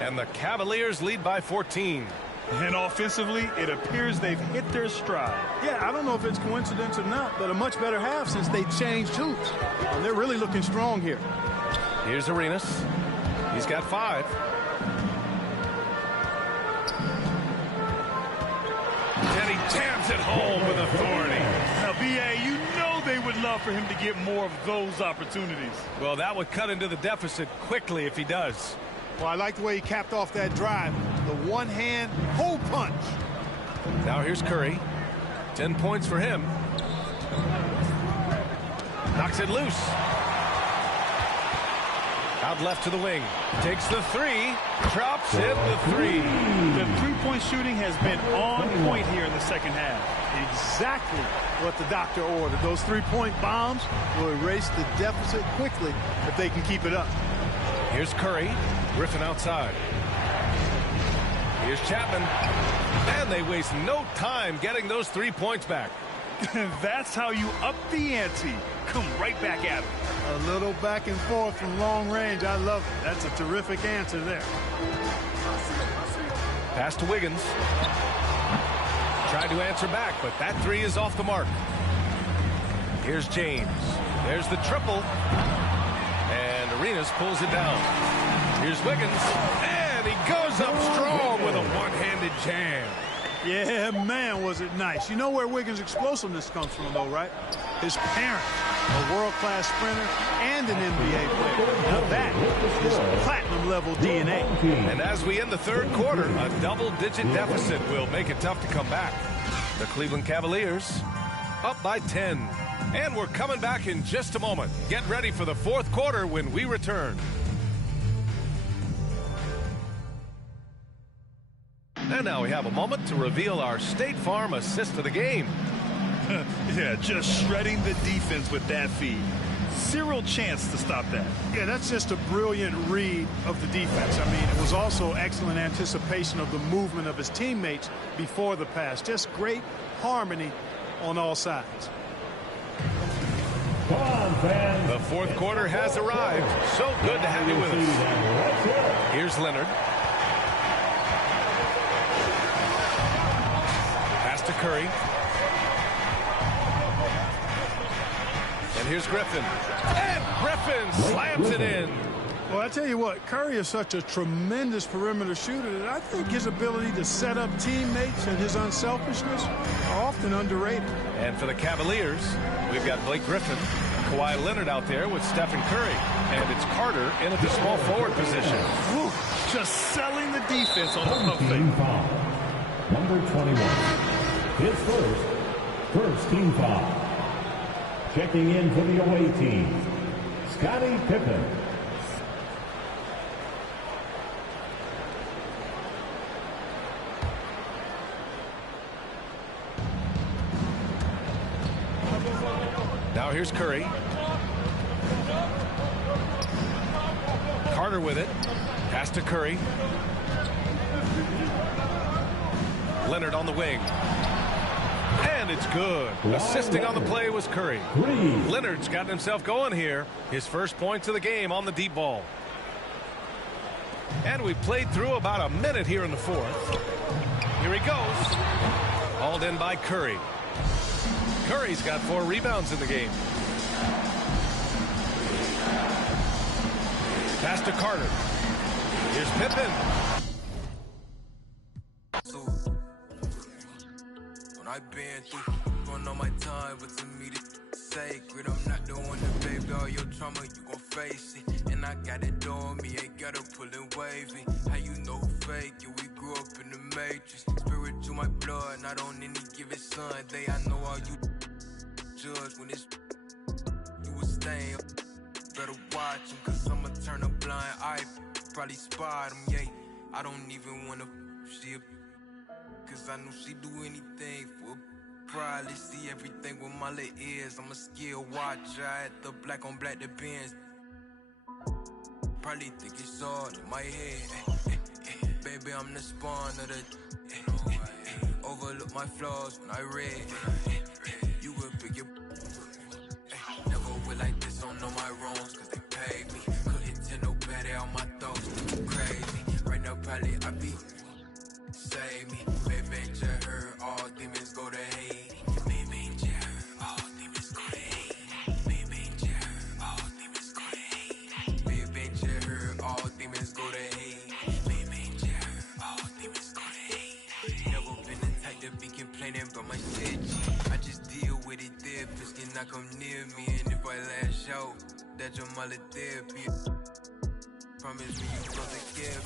And the Cavaliers lead by 14. And offensively, it appears they've hit their stride. Yeah, I don't know if it's coincidence or not, but a much better half since they changed hoops. And they're really looking strong here. Here's Arenas. He's got 5. And he jams it home with authority. Now, B.A., you know they would love for him to get more of those opportunities. Well, that would cut into the deficit quickly if he does. Well, I like the way he capped off that drive. The one-hand hole punch. Now here's Curry. 10 points for him. Knocks it loose. Out left to the wing. Takes the 3. Drops in the 3. The three-point shooting has been on point here in the second half. Exactly what the doctor ordered. Those three-point bombs will erase the deficit quickly if they can keep it up. Here's Curry. Griffin outside. Here's Chapman. And they waste no time getting those 3 points back. That's how you up the ante. Come right back at him. A little back and forth from long range. I love it. That's a terrific answer there. Pass to Wiggins. Tried to answer back, but that 3 is off the mark. Here's James. There's the triple. And Arenas pulls it down. Here's Wiggins. And he goes up strong with a one-handed jam. Yeah, man, was it nice. You know where Wiggins' explosiveness comes from, though, right? His parent, a world-class sprinter and an NBA player. Now that is platinum-level DNA. And as we end the third quarter, a double-digit deficit will make it tough to come back. The Cleveland Cavaliers up by 10. And we're coming back in just a moment. Get ready for the fourth quarter when we return. And now we have a moment to reveal our State Farm assist of the game. Yeah, just shredding the defense with that feed. Zero chance to stop that. Yeah, that's just a brilliant read of the defense. I mean, it was also excellent anticipation of the movement of his teammates before the pass. Just great harmony on all sides. Come on, fans. The fourth quarter has arrived. So good to have you with us. Here's Leonard. Pass to Curry. And here's Griffin. And Griffin slams it in. Well, I tell you what, Curry is such a tremendous perimeter shooter that I think his ability to set up teammates and his unselfishness are often underrated. And for the Cavaliers, we've got Blake Griffin, Kawhi Leonard out there with Stephen Curry. And it's Carter in at the small forward position. Whew, just selling the defense on the pump fake. Foul. Number 21. His first team foul. Checking in for the away team, Scottie Pippen. Now here's Curry. Carter with it. Pass to Curry. Leonard on the wing. And it's good. Assisting on the play was Curry. Leonard's gotten himself going here. His first points of the game on the deep ball. And we played through about a minute here in the fourth. Here he goes. Hauled in by Curry. Curry's got 4 rebounds in the game. Pass to Carter. Here's Pippen. When I've been through, going on my time, but to me it's sacred. I'm not the one to baby all your trauma, you gon' face it. And I got it on me, ain't gotta pull and wavy. How you know fake? Yeah, we grew up in the matrix. Spirit to my blood, not on any given Sunday. I know all you judge when it's you will stay up. Better watch him, cause I'ma turn a blind eye. Probably spot him, yeah. I don't even wanna see it, cause I know she do anything for probably see everything with my little ears. I'm a skill watcher at the black on black the Benz. Probably think it's all in my head. Baby, I'm the spawn of the overlook my flaws when I read. You would pick your never will like this, don't know my wrongs, cause they paid me. Couldn't tell nobody on my thoughts, too crazy. Right now, probably I be save me. Baby, just heard all demons go to Haiti. Baby, just heard all demons go to Haiti. Baby, just heard all demons go to Haiti. Baby, just heard all demons go to Haiti. Baby, just heard all demons go to Haiti. Never been the type to be complaining about my shit. I just deal with it there, bitch can not come near me. And if I lash out, that's your mother therapy. Promise me you gonna give.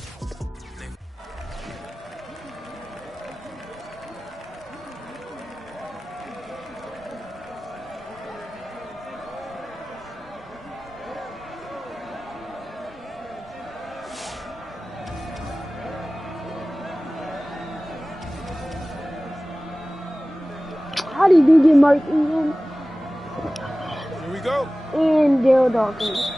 How do you get Mark Ingram? Here we go. And Daryl Dawkins.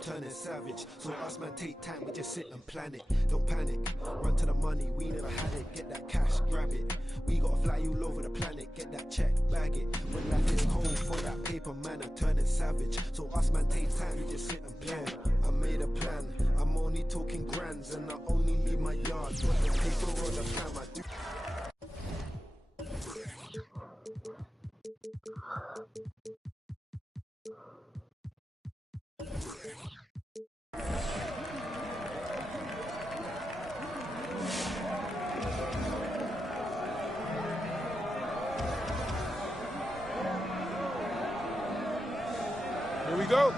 Turning savage, so us man take time, we just sit and plan it. Don't panic, run to the money, we never had it. Get that cash, grab it. We gotta fly all over the planet, get that check, bag it. When life is cold for that paper man, I'm turning savage. So us man take time, we just sit and plan. I made a plan, I'm only talking grands, and I only leave my yard. Put the paper on the plan, I do. Here we go.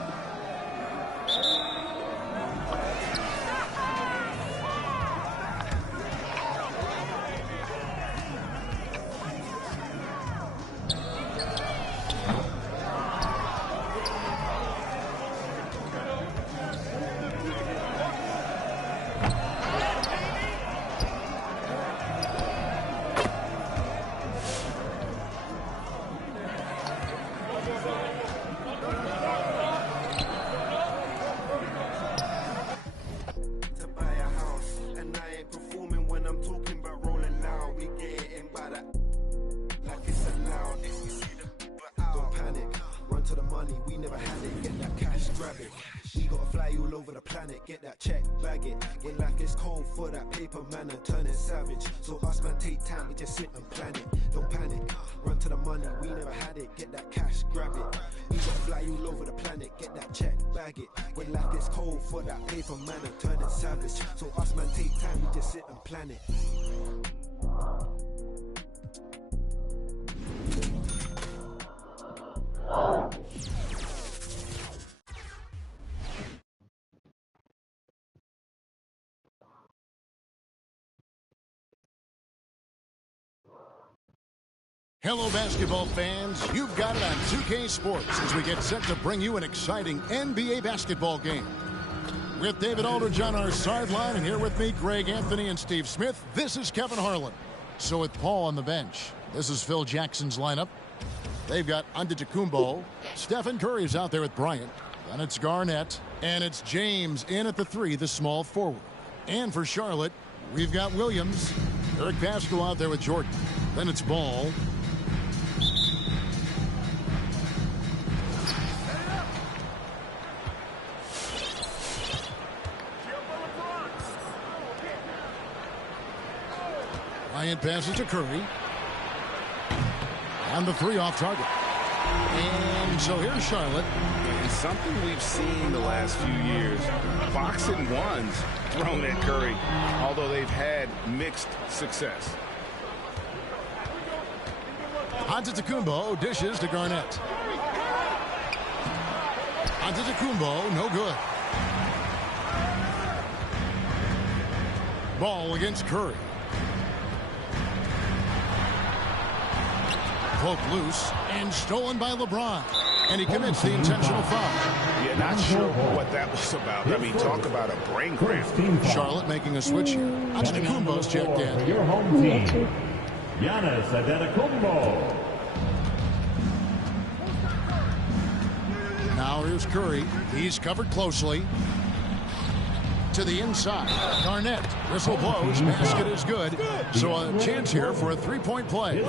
get that check, bag it. When life gets cold for that paper man and turning savage. So us man take time, we just sit and plan it. Don't panic, run to the money, we never had it. Get that cash, grab it. We gotta fly all over the planet, get that check, bag it. When life gets cold for that paper man and turning savage. So us man take time, we just sit and plan it. Hello, basketball fans. You've got it on 2K Sports as we get set to bring you an exciting NBA basketball game. With David Aldridge on our sideline, and here with me, Greg Anthony and Steve Smith, this is Kevin Harlan. So with Paul on the bench, this is Phil Jackson's lineup. They've got Antetokounmpo. Stephen Curry's out there with Bryant. Then it's Garnett. And it's James in at the 3, the small forward. And for Charlotte, we've got Williams. Eric Pascal out there with Jordan. Then it's Ball. Bryant passes to Curry. And the 3 off target. And so here's Charlotte. It's something we've seen the last few years. Boxing ones thrown at Curry, although they've had mixed success. Antetokounmpo dishes to Garnett. Antetokounmpo, no good. Ball against Curry. Poked loose and stolen by LeBron. And he commits the intentional foul. Yeah, not sure what that was about. I mean, talk about a brain cramp. Charlotte making a switch here. Antetokounmpo's checked in. Your home team, Giannis Antetokounmpo. Now here's Curry. He's covered closely. To the inside. Garnett. Whistle blows. Basket is good. So a chance here for a 3-point play.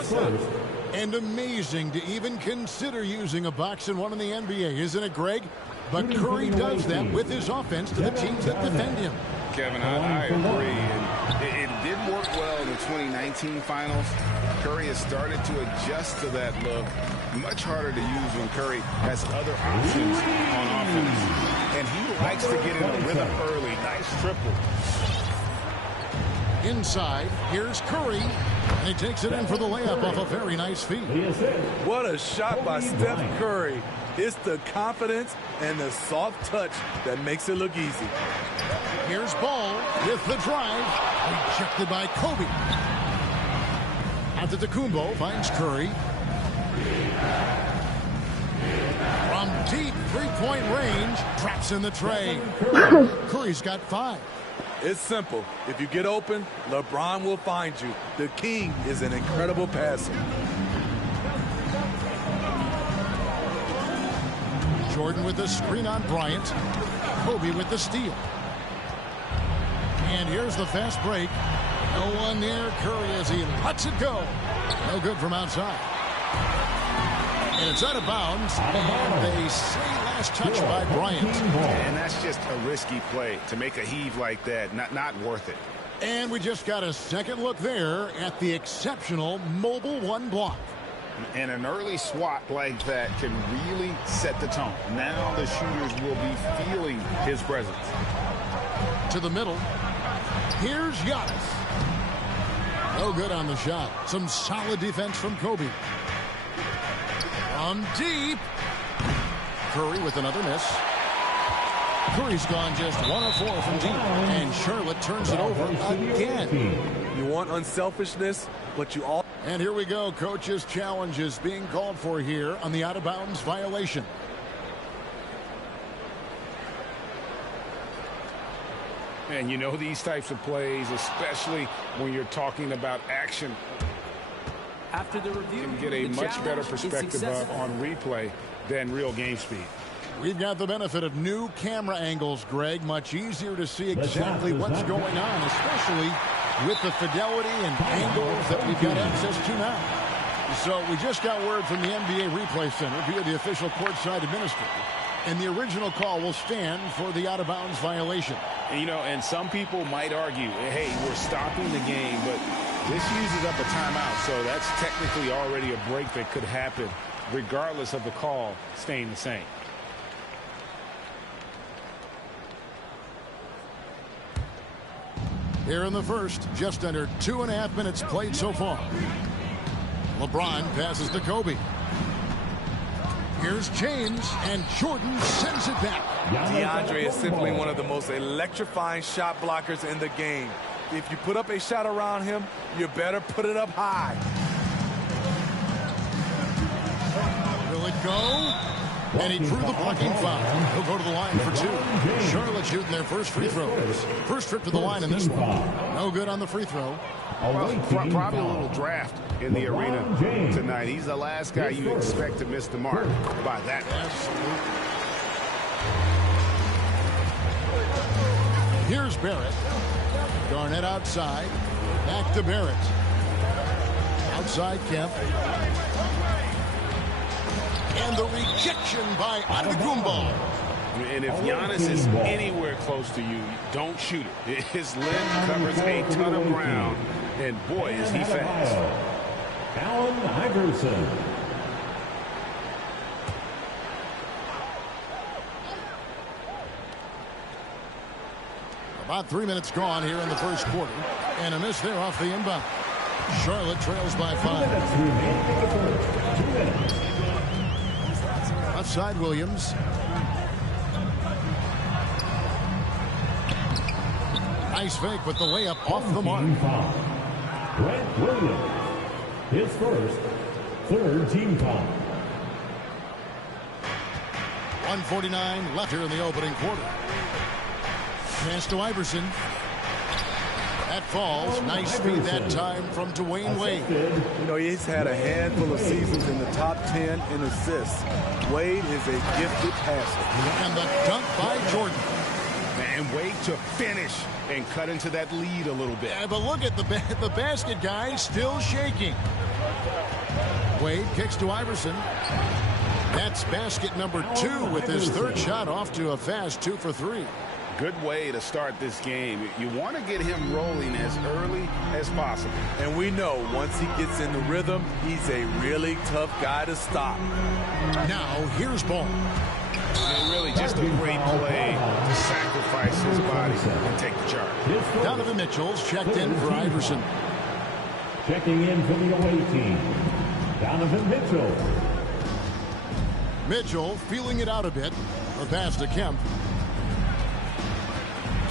And amazing to even consider using a box and one in the NBA, isn't it, Greg? But Curry does that with his offense to the teams that defend him. Kevin, I agree. And it did work well in the 2019 finals. Curry has started to adjust to that look. Much harder to use when Curry has other options on offense. And he likes to get in a rhythm early. Nice triple. Inside, here's Curry. And he takes it in for the layup off a very nice feed. What a shot by Steph Curry. It's the confidence and the soft touch that makes it look easy. Here's Ball with the drive. Rejected by Kobe. Antetokounmpo finds Curry. From deep 3-point range, traps in the tray. Curry's got 5. It's simple. If you get open, LeBron will find you. The king is an incredible passer. Jordan with the screen on Bryant. Kobe with the steal. And here's the fast break. No one near Curry as he lets it go. No good from outside. And it's out of bounds. And they say last touch by Bryant. And that's just a risky play. To make a heave like that, not worth it. And we just got a second look there at the exceptional Mobile One block. And an early swat like that can really set the tone. Now the shooters will be feeling his presence. To the middle. Here's Giannis. No good on the shot. Some solid defense from Kobe. From deep. Curry with another miss. Curry's gone just 1 of 4 from deep. And Charlotte turns it over again. You want unselfishness, but you all... And here we go. Coach's challenge is being called for here on the out-of-bounds violation. And you know these types of plays, especially when you're talking about action, after the review, you can get a much better perspective on replay than real game speed. We've got the benefit of new camera angles, Greg. Much easier to see exactly what's going on, especially with the fidelity and angles that we've got access to now. So we just got word from the NBA Replay Center via the official courtside administrator. And the original call will stand for the out-of-bounds violation. You know, and some people might argue, hey, we're stopping the game, but this uses up a timeout, so that's technically already a break that could happen, regardless of the call staying the same. Here in the first, just under 2.5 minutes played so far. LeBron passes to Kobe. Here's James, and Jordan sends it back. DeAndre is simply one of the most electrifying shot blockers in the game. If you put up a shot around him, you better put it up high. Will it go? And he drew the blocking foul. He'll go to the line for 2. Charlotte shooting their first free throws. First trip to the line in this one. No good on the free throw. Well, probably a little draft in the arena tonight. He's the last guy you expect to miss the mark by that much. Here's Barrett. Garnett outside. Back to Barrett. Outside Kemp. And the rejection by Antetokounmpo. And if Giannis is anywhere close to you, don't shoot it. His length covers a ton of ground, and boy, is he fast. Allen Iverson. About 3 minutes gone here in the first quarter. And a miss there off the inbound. Charlotte trails by 5. 2 minutes. Outside Williams. Nice fake with the layup off the mark. Grant Williams. His first, 3rd team foul. 1:49 left here in the opening quarter. Pass to Iverson. That falls. Nice feed that time from Dwayne Wade. You know, he's had a handful of seasons in the top 10 in assists. Wade is a gifted passer. And the dunk by Jordan. And Wade to finish and cut into that lead a little bit. Yeah, but look at the basket guy still shaking. Wade kicks to Iverson. That's basket number 2 with his 3rd shot off to a fast 2 for 3. Good way to start this game. You want to get him rolling as early as possible. And we know once he gets in the rhythm, he's a really tough guy to stop. Now, here's Ball. And really just a great play to sacrifice his body and take the charge. Donovan Mitchell's checked in for Iverson. Checking in for the away team, Donovan Mitchell. Mitchell feeling it out a bit. The pass to Kemp.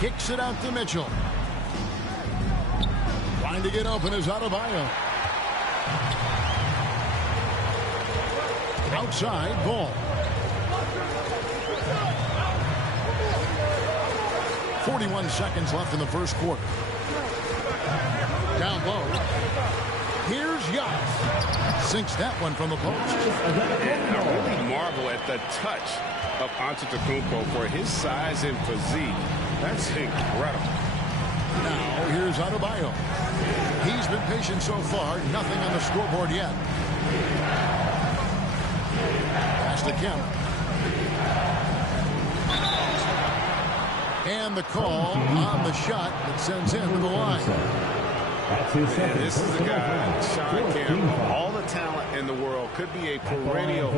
Kicks it out to Mitchell. Trying to get open is Adebayo. Outside Ball. 41 seconds left in the first quarter. Down low. Here's Giannis. Sinks that one from the post. And I really marvel at the touch of Antetokounmpo for his size and physique. That's incredible. Now, here's Adebayo. He's been patient so far. Nothing on the scoreboard yet. Pass to Kemp. And the call on the shot that sends him to the line. And this is the guy, Shawn Kemp. All the talent in the world. Could be a perennial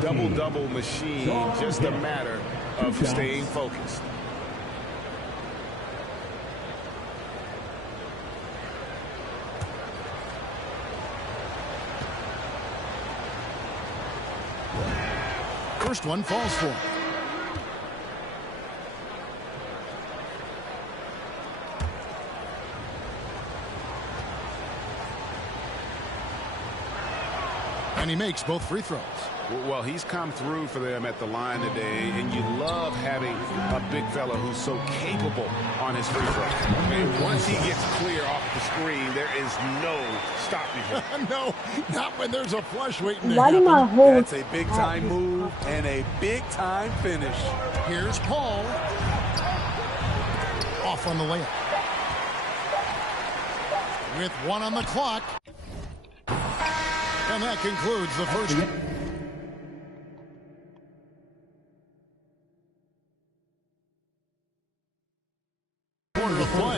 double-double machine. Just a matter of staying focused. First one falls for him. And he makes both free throws. Well, he's come through for them at the line today, and you love having a big fella who's so capable on his free throw. And once he gets clear off the screen, there is no stopping him. No, not when there's a flush waiting to happen. That's a big-time move and a big-time finish. Here's Paul. Off on the layup. With 1 on the clock. And that concludes the first.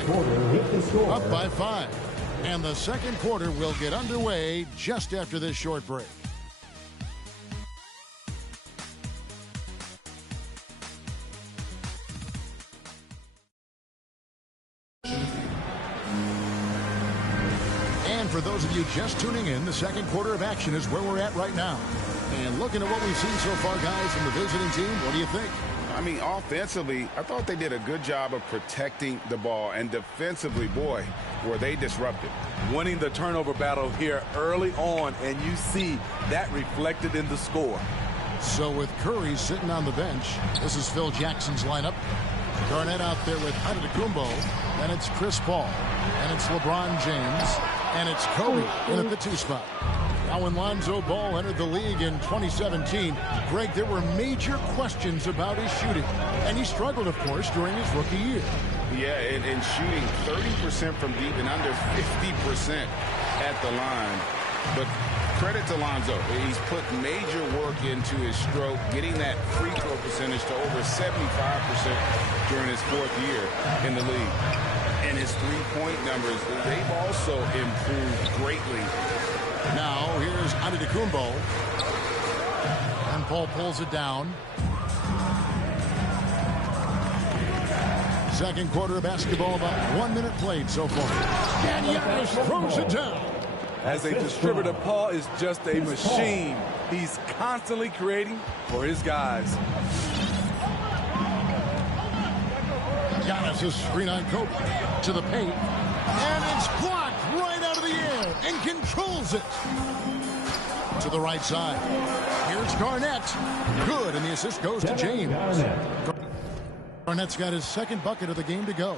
quarter with the score. Up by 5. And the second quarter will get underway just after this short break. And for those of you just tuning in, the second quarter of action is where we're at right now. And looking at what we've seen so far, guys, from the visiting team, what do you think? I mean, offensively, I thought they did a good job of protecting the ball. And defensively, boy, were they disruptive. Winning the turnover battle here early on, and you see that reflected in the score. So with Curry sitting on the bench, this is Phil Jackson's lineup. Garnett out there with Antetokounmpo. Then it's Chris Paul. And it's LeBron James. And it's Kobe in at the 2 spot. Now when Lonzo Ball entered the league in 2017, Greg, there were major questions about his shooting. And he struggled, of course, during his rookie year. Yeah, and shooting 30% from deep and under 50% at the line. But credit to Lonzo. He's put major work into his stroke, getting that free throw percentage to over 75% during his 4th year in the league. And his three-point numbers, they've also improved greatly. Now, here's Antetokounmpo. And Paul pulls it down. Second quarter of basketball, about 1 minute played so far. And Giannis throws it down. As a distributor, Paul is just a machine. He's constantly creating for his guys. Giannis is screen on Kobe to the paint. And it's blocked right out of the air and controls it. To the right side. Here's Garnett. Good, and the assist goes to James. Garnett's got his second bucket of the game to go.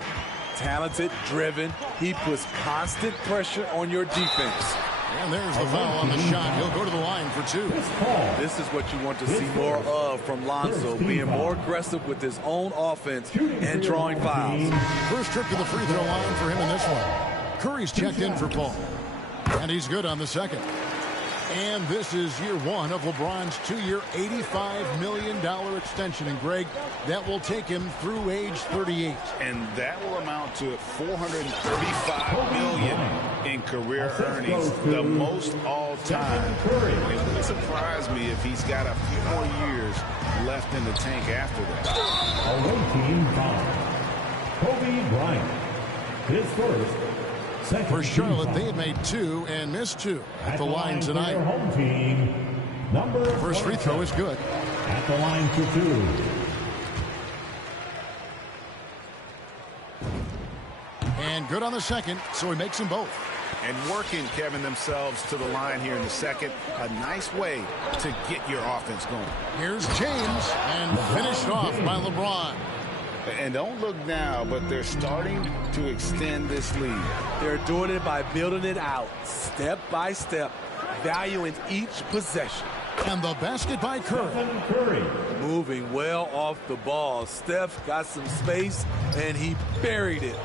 Talented, driven. He puts constant pressure on your defense. And there's the foul on the shot. He'll go to the line for 2. This is what you want to see more of from Lonzo, being more aggressive with his own offense and drawing fouls. First trip to the free throw line for him in this one. Curry's checked in for Paul. And he's good on the second. And this is year 1 of LeBron's 2-year, $85 million extension. And, Greg, that will take him through age 38. And that will amount to $435 million in career earnings, the most all-time. It wouldn't surprise me if he's got a few more years left in the tank after that. Away team foul. Kobe Bryant. His first. For Charlotte, they had made 2 and missed 2 at the line tonight. Home team, First free throw is good. At the line for 2. And good on the second, so he makes them both. And working, Kevin, themselves to the line here in the second. A nice way to get your offense going. Here's James, and finished off by LeBron. And don't look now, but they're starting to extend this lead. They're doing it by building it out, step by step, valuing each possession. And the basket by Curry. Moving well off the ball. Steph got some space, and he buried it.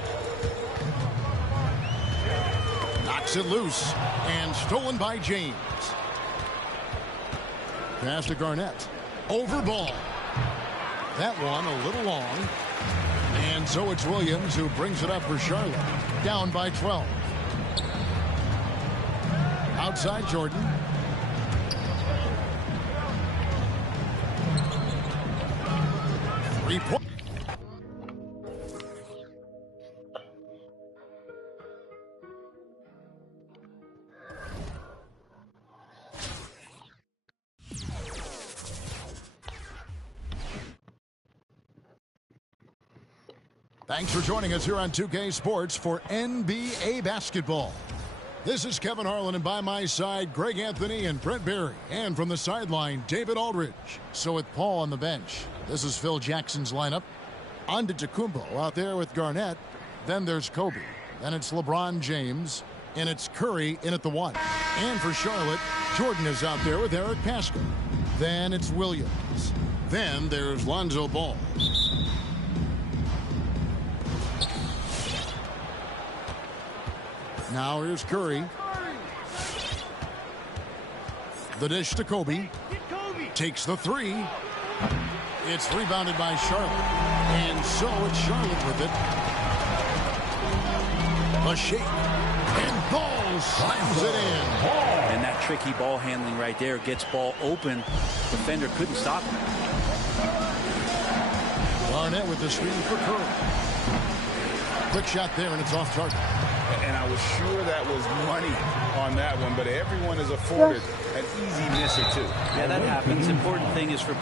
Knocks it loose, and stolen by James. Pass to Garnett. Over ball. That one a little long. And so it's Williams who brings it up for Charlotte. Down by 12. Outside Jordan. Three-point. Thanks for joining us here on 2K Sports for NBA basketball. This is Kevin Harlan, and by my side, Greg Anthony and Brent Barry. And from the sideline, David Aldridge. So with Paul on the bench, this is Phil Jackson's lineup. Antetokounmpo out there with Garnett. Then there's Kobe. Then it's LeBron James. And it's Curry in at the 1. And for Charlotte, Jordan is out there with Eric Paschall. Then it's Williams. Then there's Lonzo Ball. Now here's Curry. The dish to Kobe. Takes the 3. It's rebounded by Charlotte. And so it's Charlotte with it. A shake. And ball slams it in. And that tricky ball handling right there gets ball open. Defender couldn't stop him. Garnett with the screen for Curry. Quick shot there, and it's off target. And I was sure that was money on that one, but everyone is afforded an easy miss or two. Yeah, that happens. Important thing is for...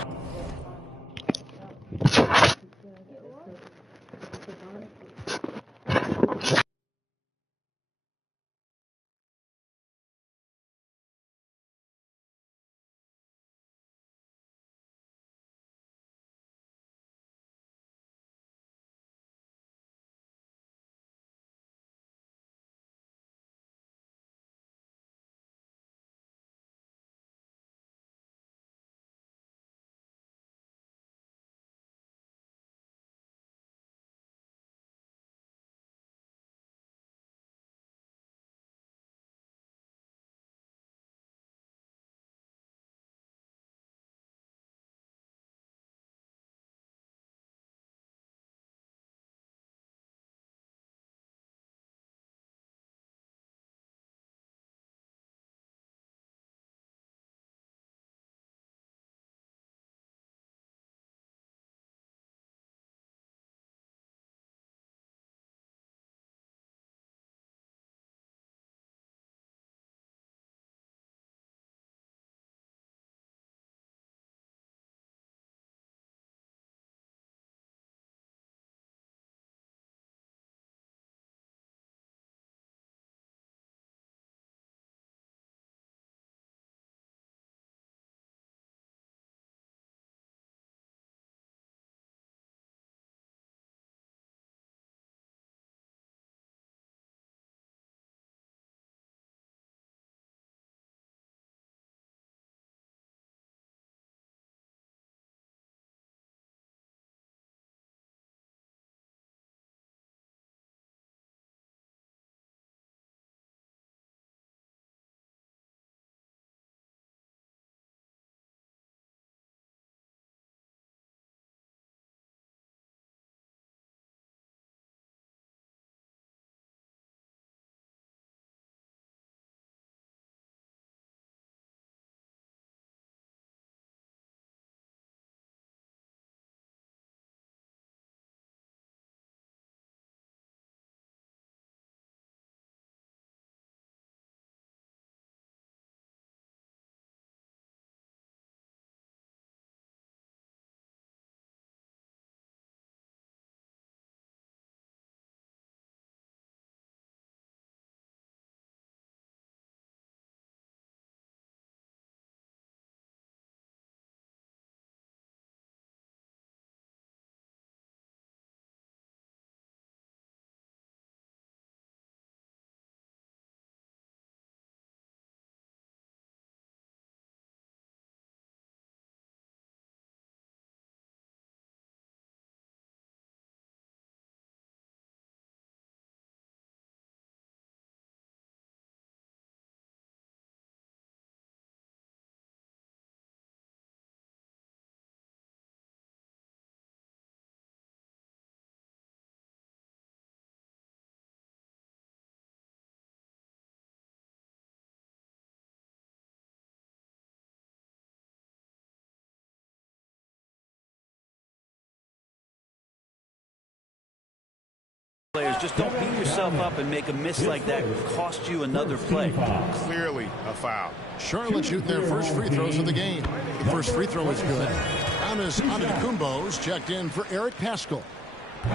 Players, just don't beat yourself up and make a miss like that cost you another play. Clearly a foul. Charlotte shooting their first free throws of the game. The first free throw is good. Giannis Antetokounmpo's checked in for Eric Paschall.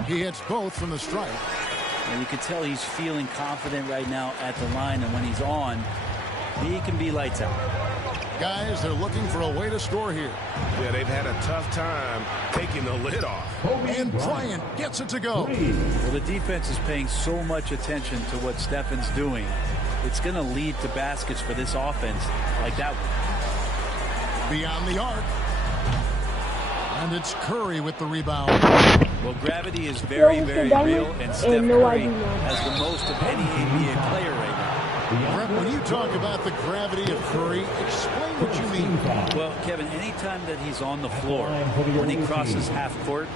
He hits both from the stripe. And you can tell he's feeling confident right now at the line, and when he's on, he can be lights out. Guys, they're looking for a way to score here. Yeah, they've had a tough time taking the lid off. And Bryant gets it to go. Well, the defense is paying so much attention to what Stefan's doing. It's going to lead to baskets for this offense like that one. Beyond the arc. And it's Curry with the rebound. Well, gravity is very, very real, and Steph Curry has the most of any NBA player right now. Brett, when you talk about the gravity of Curry, explain what you mean. Well, Kevin, anytime that he's on the floor, when he crosses half court,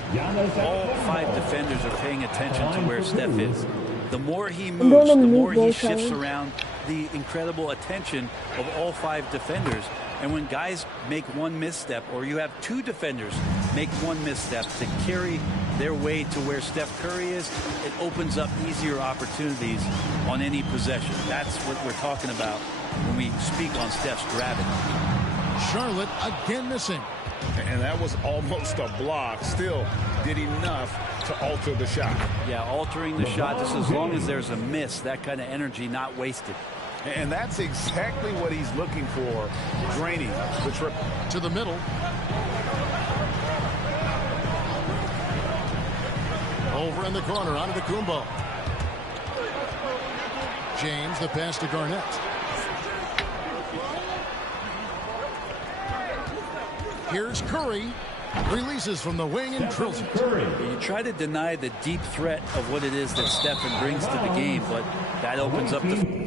all 5 defenders are paying attention to where Steph is. The more he moves, the more he shifts around the incredible attention of all 5 defenders. And when guys make one misstep, or you have 2 defenders make one misstep to carry their way to where Steph Curry is, it opens up easier opportunities on any possession. That's what we're talking about when we speak on Steph's gravity. Charlotte again missing. And that was almost a block. Still did enough to alter the shot. Yeah, altering the shot, just as long as there's a miss, that kind of energy not wasted. And that's exactly what he's looking for, draining the triple. To the middle. Over in the corner, onto Kumbo. James, the pass to Garnett. Here's Curry. Releases from the wing and drills it. You try to deny the deep threat of what it is that Stephen brings to the game, but that opens up the...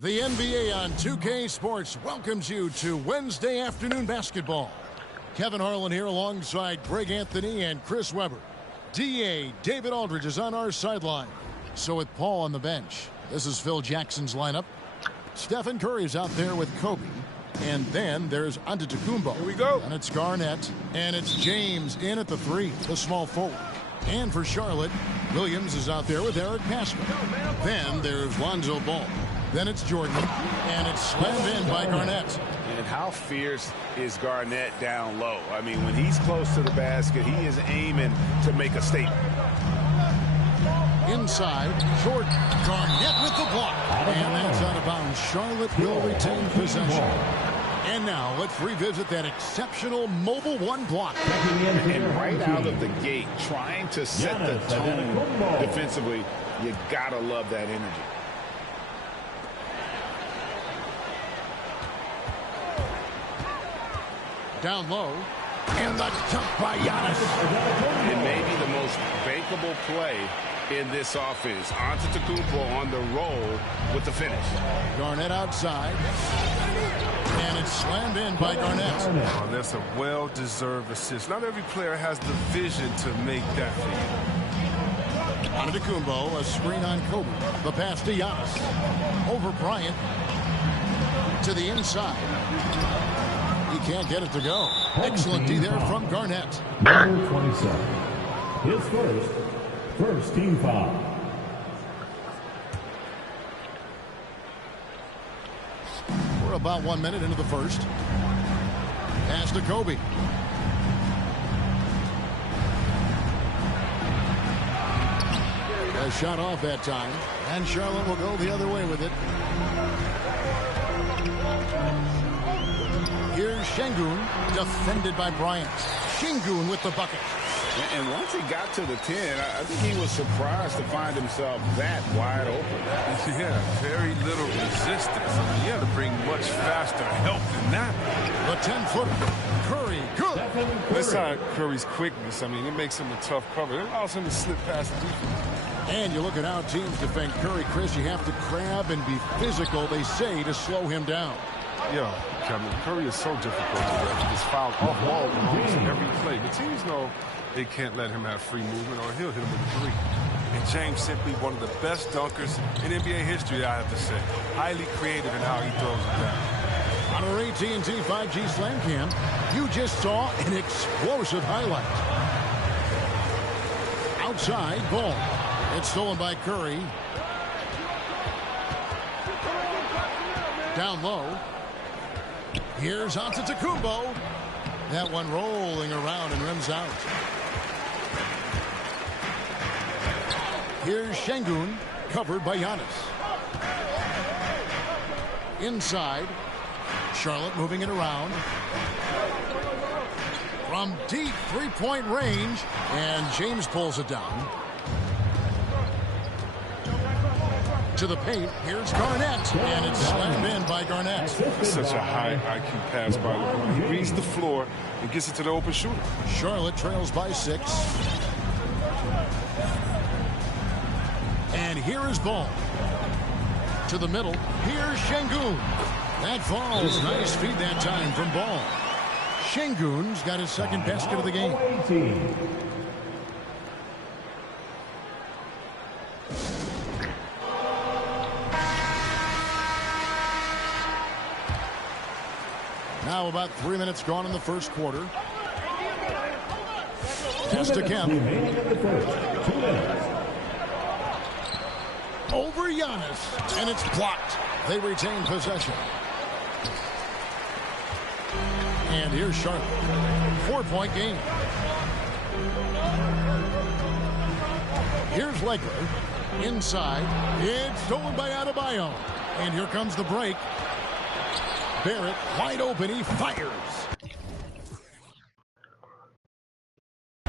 The NBA on 2K Sports welcomes you to Wednesday afternoon basketball. Kevin Harlan here alongside Greg Anthony and Chris Webber. DA David Aldridge is on our sideline. So with Paul on the bench, this is Phil Jackson's lineup. Stephen Curry is out there with Kobe. And then there's Antetokounmpo. Here we go. And it's Garnett. And it's James in at the 3, the small forward. And for Charlotte, Williams is out there with Eric Pascal. Then there's Lonzo Ball. Then it's Jordan, and it's slammed in by Garnett. And how fierce is Garnett down low? I mean, when he's close to the basket, he is aiming to make a statement. Inside, Jordan. Garnett with the block. And that's out of bounds. Charlotte will retain possession. And now let's revisit that exceptional Mobile One block. And right out of the gate, trying to set the tone defensively, you gotta love that energy. Down low, and the jump by Giannis. It may be the most bankable play in this offense. Antetokounmpo on the roll with the finish. Garnett outside, and it's slammed in by Garnett. Oh, that's a well-deserved assist. Not every player has the vision to make that for you. Antetokounmpo, a screen on Kobe. The pass to Giannis. Over Bryant. To the inside. He can't get it to go. Excellent D there from Garnett. Number 27. His first team foul. We're about 1 minute into the first. Pass to Kobe. A shot off that time. And Charlotte will go the other way with it. Here's Şengün, defended by Bryant. Şengün with the bucket. And once he got to the 10, I think he was surprised to find himself that wide open. Yeah, very little resistance. He had to bring much faster help than that. The 10-footer. Curry, good. Let's side Curry's quickness. I mean, it makes him a tough cover. It allows him to slip past the defense. And you look at how teams defend Curry, Chris, you have to grab and be physical, they say, to slow him down. Yeah, Kevin, Curry is so difficult to get. He gets fouled off ball in almost every play. The teams know they can't let him have free movement or he'll hit him with a 3. And James simply one of the best dunkers in NBA history, I have to say. Highly creative in how he throws it down. On our AT&T 5G Slam Cam, you just saw an explosive highlight. Outside, ball. It's stolen by Curry. Down low. Here's Antetokounmpo. That one rolling around and rims out. Here's Şengün, covered by Giannis. Inside. Charlotte moving it around. From deep three-point range, and James pulls it down. To the paint, here's Garnett, and it's slammed in by Garnett. Such a high IQ pass by LeBron. He reads the floor and gets it to the open shooter. Charlotte trails by 6. And here is Ball. To the middle, here's Şengün. That falls. Nice feed that time from Ball. Şengün's got his second basket of the game. Now about 3 minutes gone in the first quarter. Pass to Kemp. Over Giannis, and it's blocked. They retain possession. And here's Charlotte. 4-point game. Here's Legler. Inside. It's stolen by Adebayo. And here comes the break. Barrett wide open. He fires.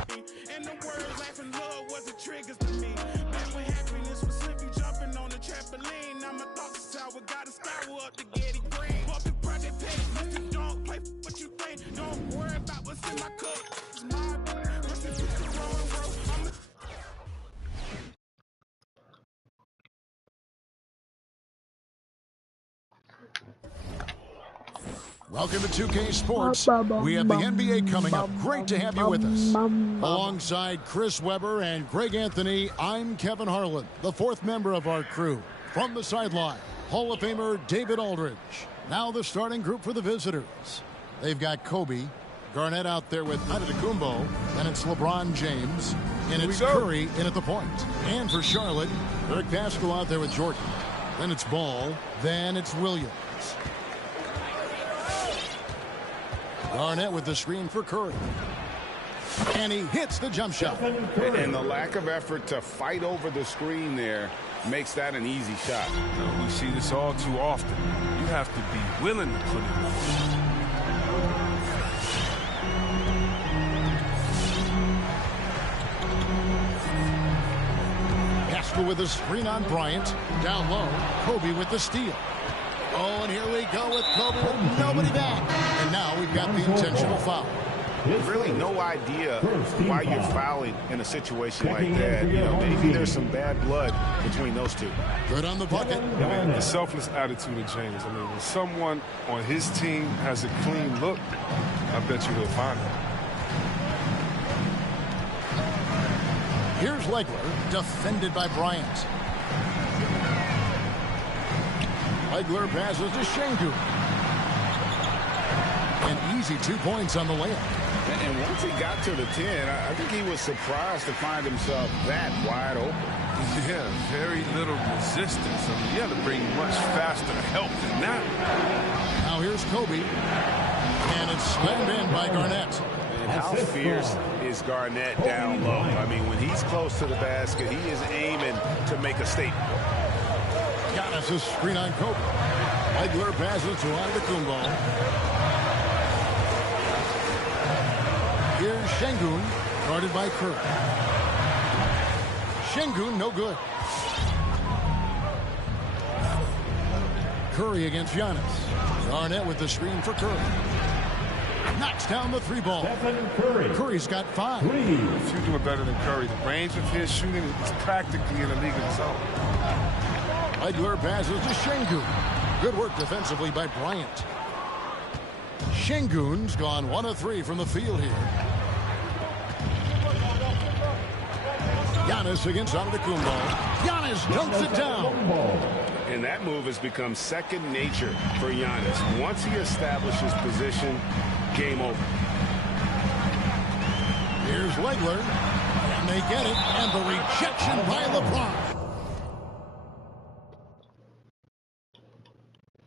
And the words life and love was a trigger to me. Back when happiness was simply jumping on the trampoline. Now my thoughts are sour. Gotta scour up to get it green. Bumping project page. If you don't play what you think, don't worry about what's in my cup. It's my Welcome to 2K Sports. We have the NBA coming up. Great to have you with us. Alongside Chris Webber and Greg Anthony, I'm Kevin Harlan, the fourth member of our crew. From the sideline, Hall of Famer David Aldridge. Now the starting group for the visitors. They've got Kobe, Garnett out there with Antetokounmpo, and it's LeBron James, and it's Curry in at the point. And for Charlotte, Eric Paschall out there with Jordan. Then it's Ball, then it's Williams. Garnett with the screen for Curry. And he hits the jump shot. And the lack of effort to fight over the screen there makes that an easy shot. We see this all too often. You have to be willing to put it in. Paschall with a screen on Bryant. Down low, Kobe with the steal. Oh, and here we go with Kobe with nobody back. And now we've got the intentional foul. Really no idea why you're fouling in a situation like that. You know, maybe there's some bad blood between those two. Good on the bucket. I mean, the selfless attitude of James. I mean, when someone on his team has a clean look, I bet you he'll find it. Here's Legler, defended by Bryant. Legler passes to Şengün. An easy 2 points on the layup. And once he got to the 10, I think he was surprised to find himself that wide open. Yeah, very little resistance. I mean, you have to bring much faster help than that. Now here's Kobe. And it's slammed in by Garnett. And how fierce is Garnett down low? I mean, when he's close to the basket, he is aiming to make a statement. Giannis' screen on Kobe. Legler passes to Antetokounmpo. Here's Şengün, guarded by Curry. Şengün, no good. Curry against Giannis. Garnett with the screen for Curry. Knocks down the 3 ball. Curry's got 5. If you're doing better than Curry, the range of his shooting is practically in a league of its own. Legler passes to Şengün. Good work defensively by Bryant. Şengün's gone 1 of 3 from the field here. Giannis against Antetokounmpo. Giannis dunks it down. And that move has become second nature for Giannis. Once he establishes position, game over. Here's Legler. And they get it. And the rejection by LeBron.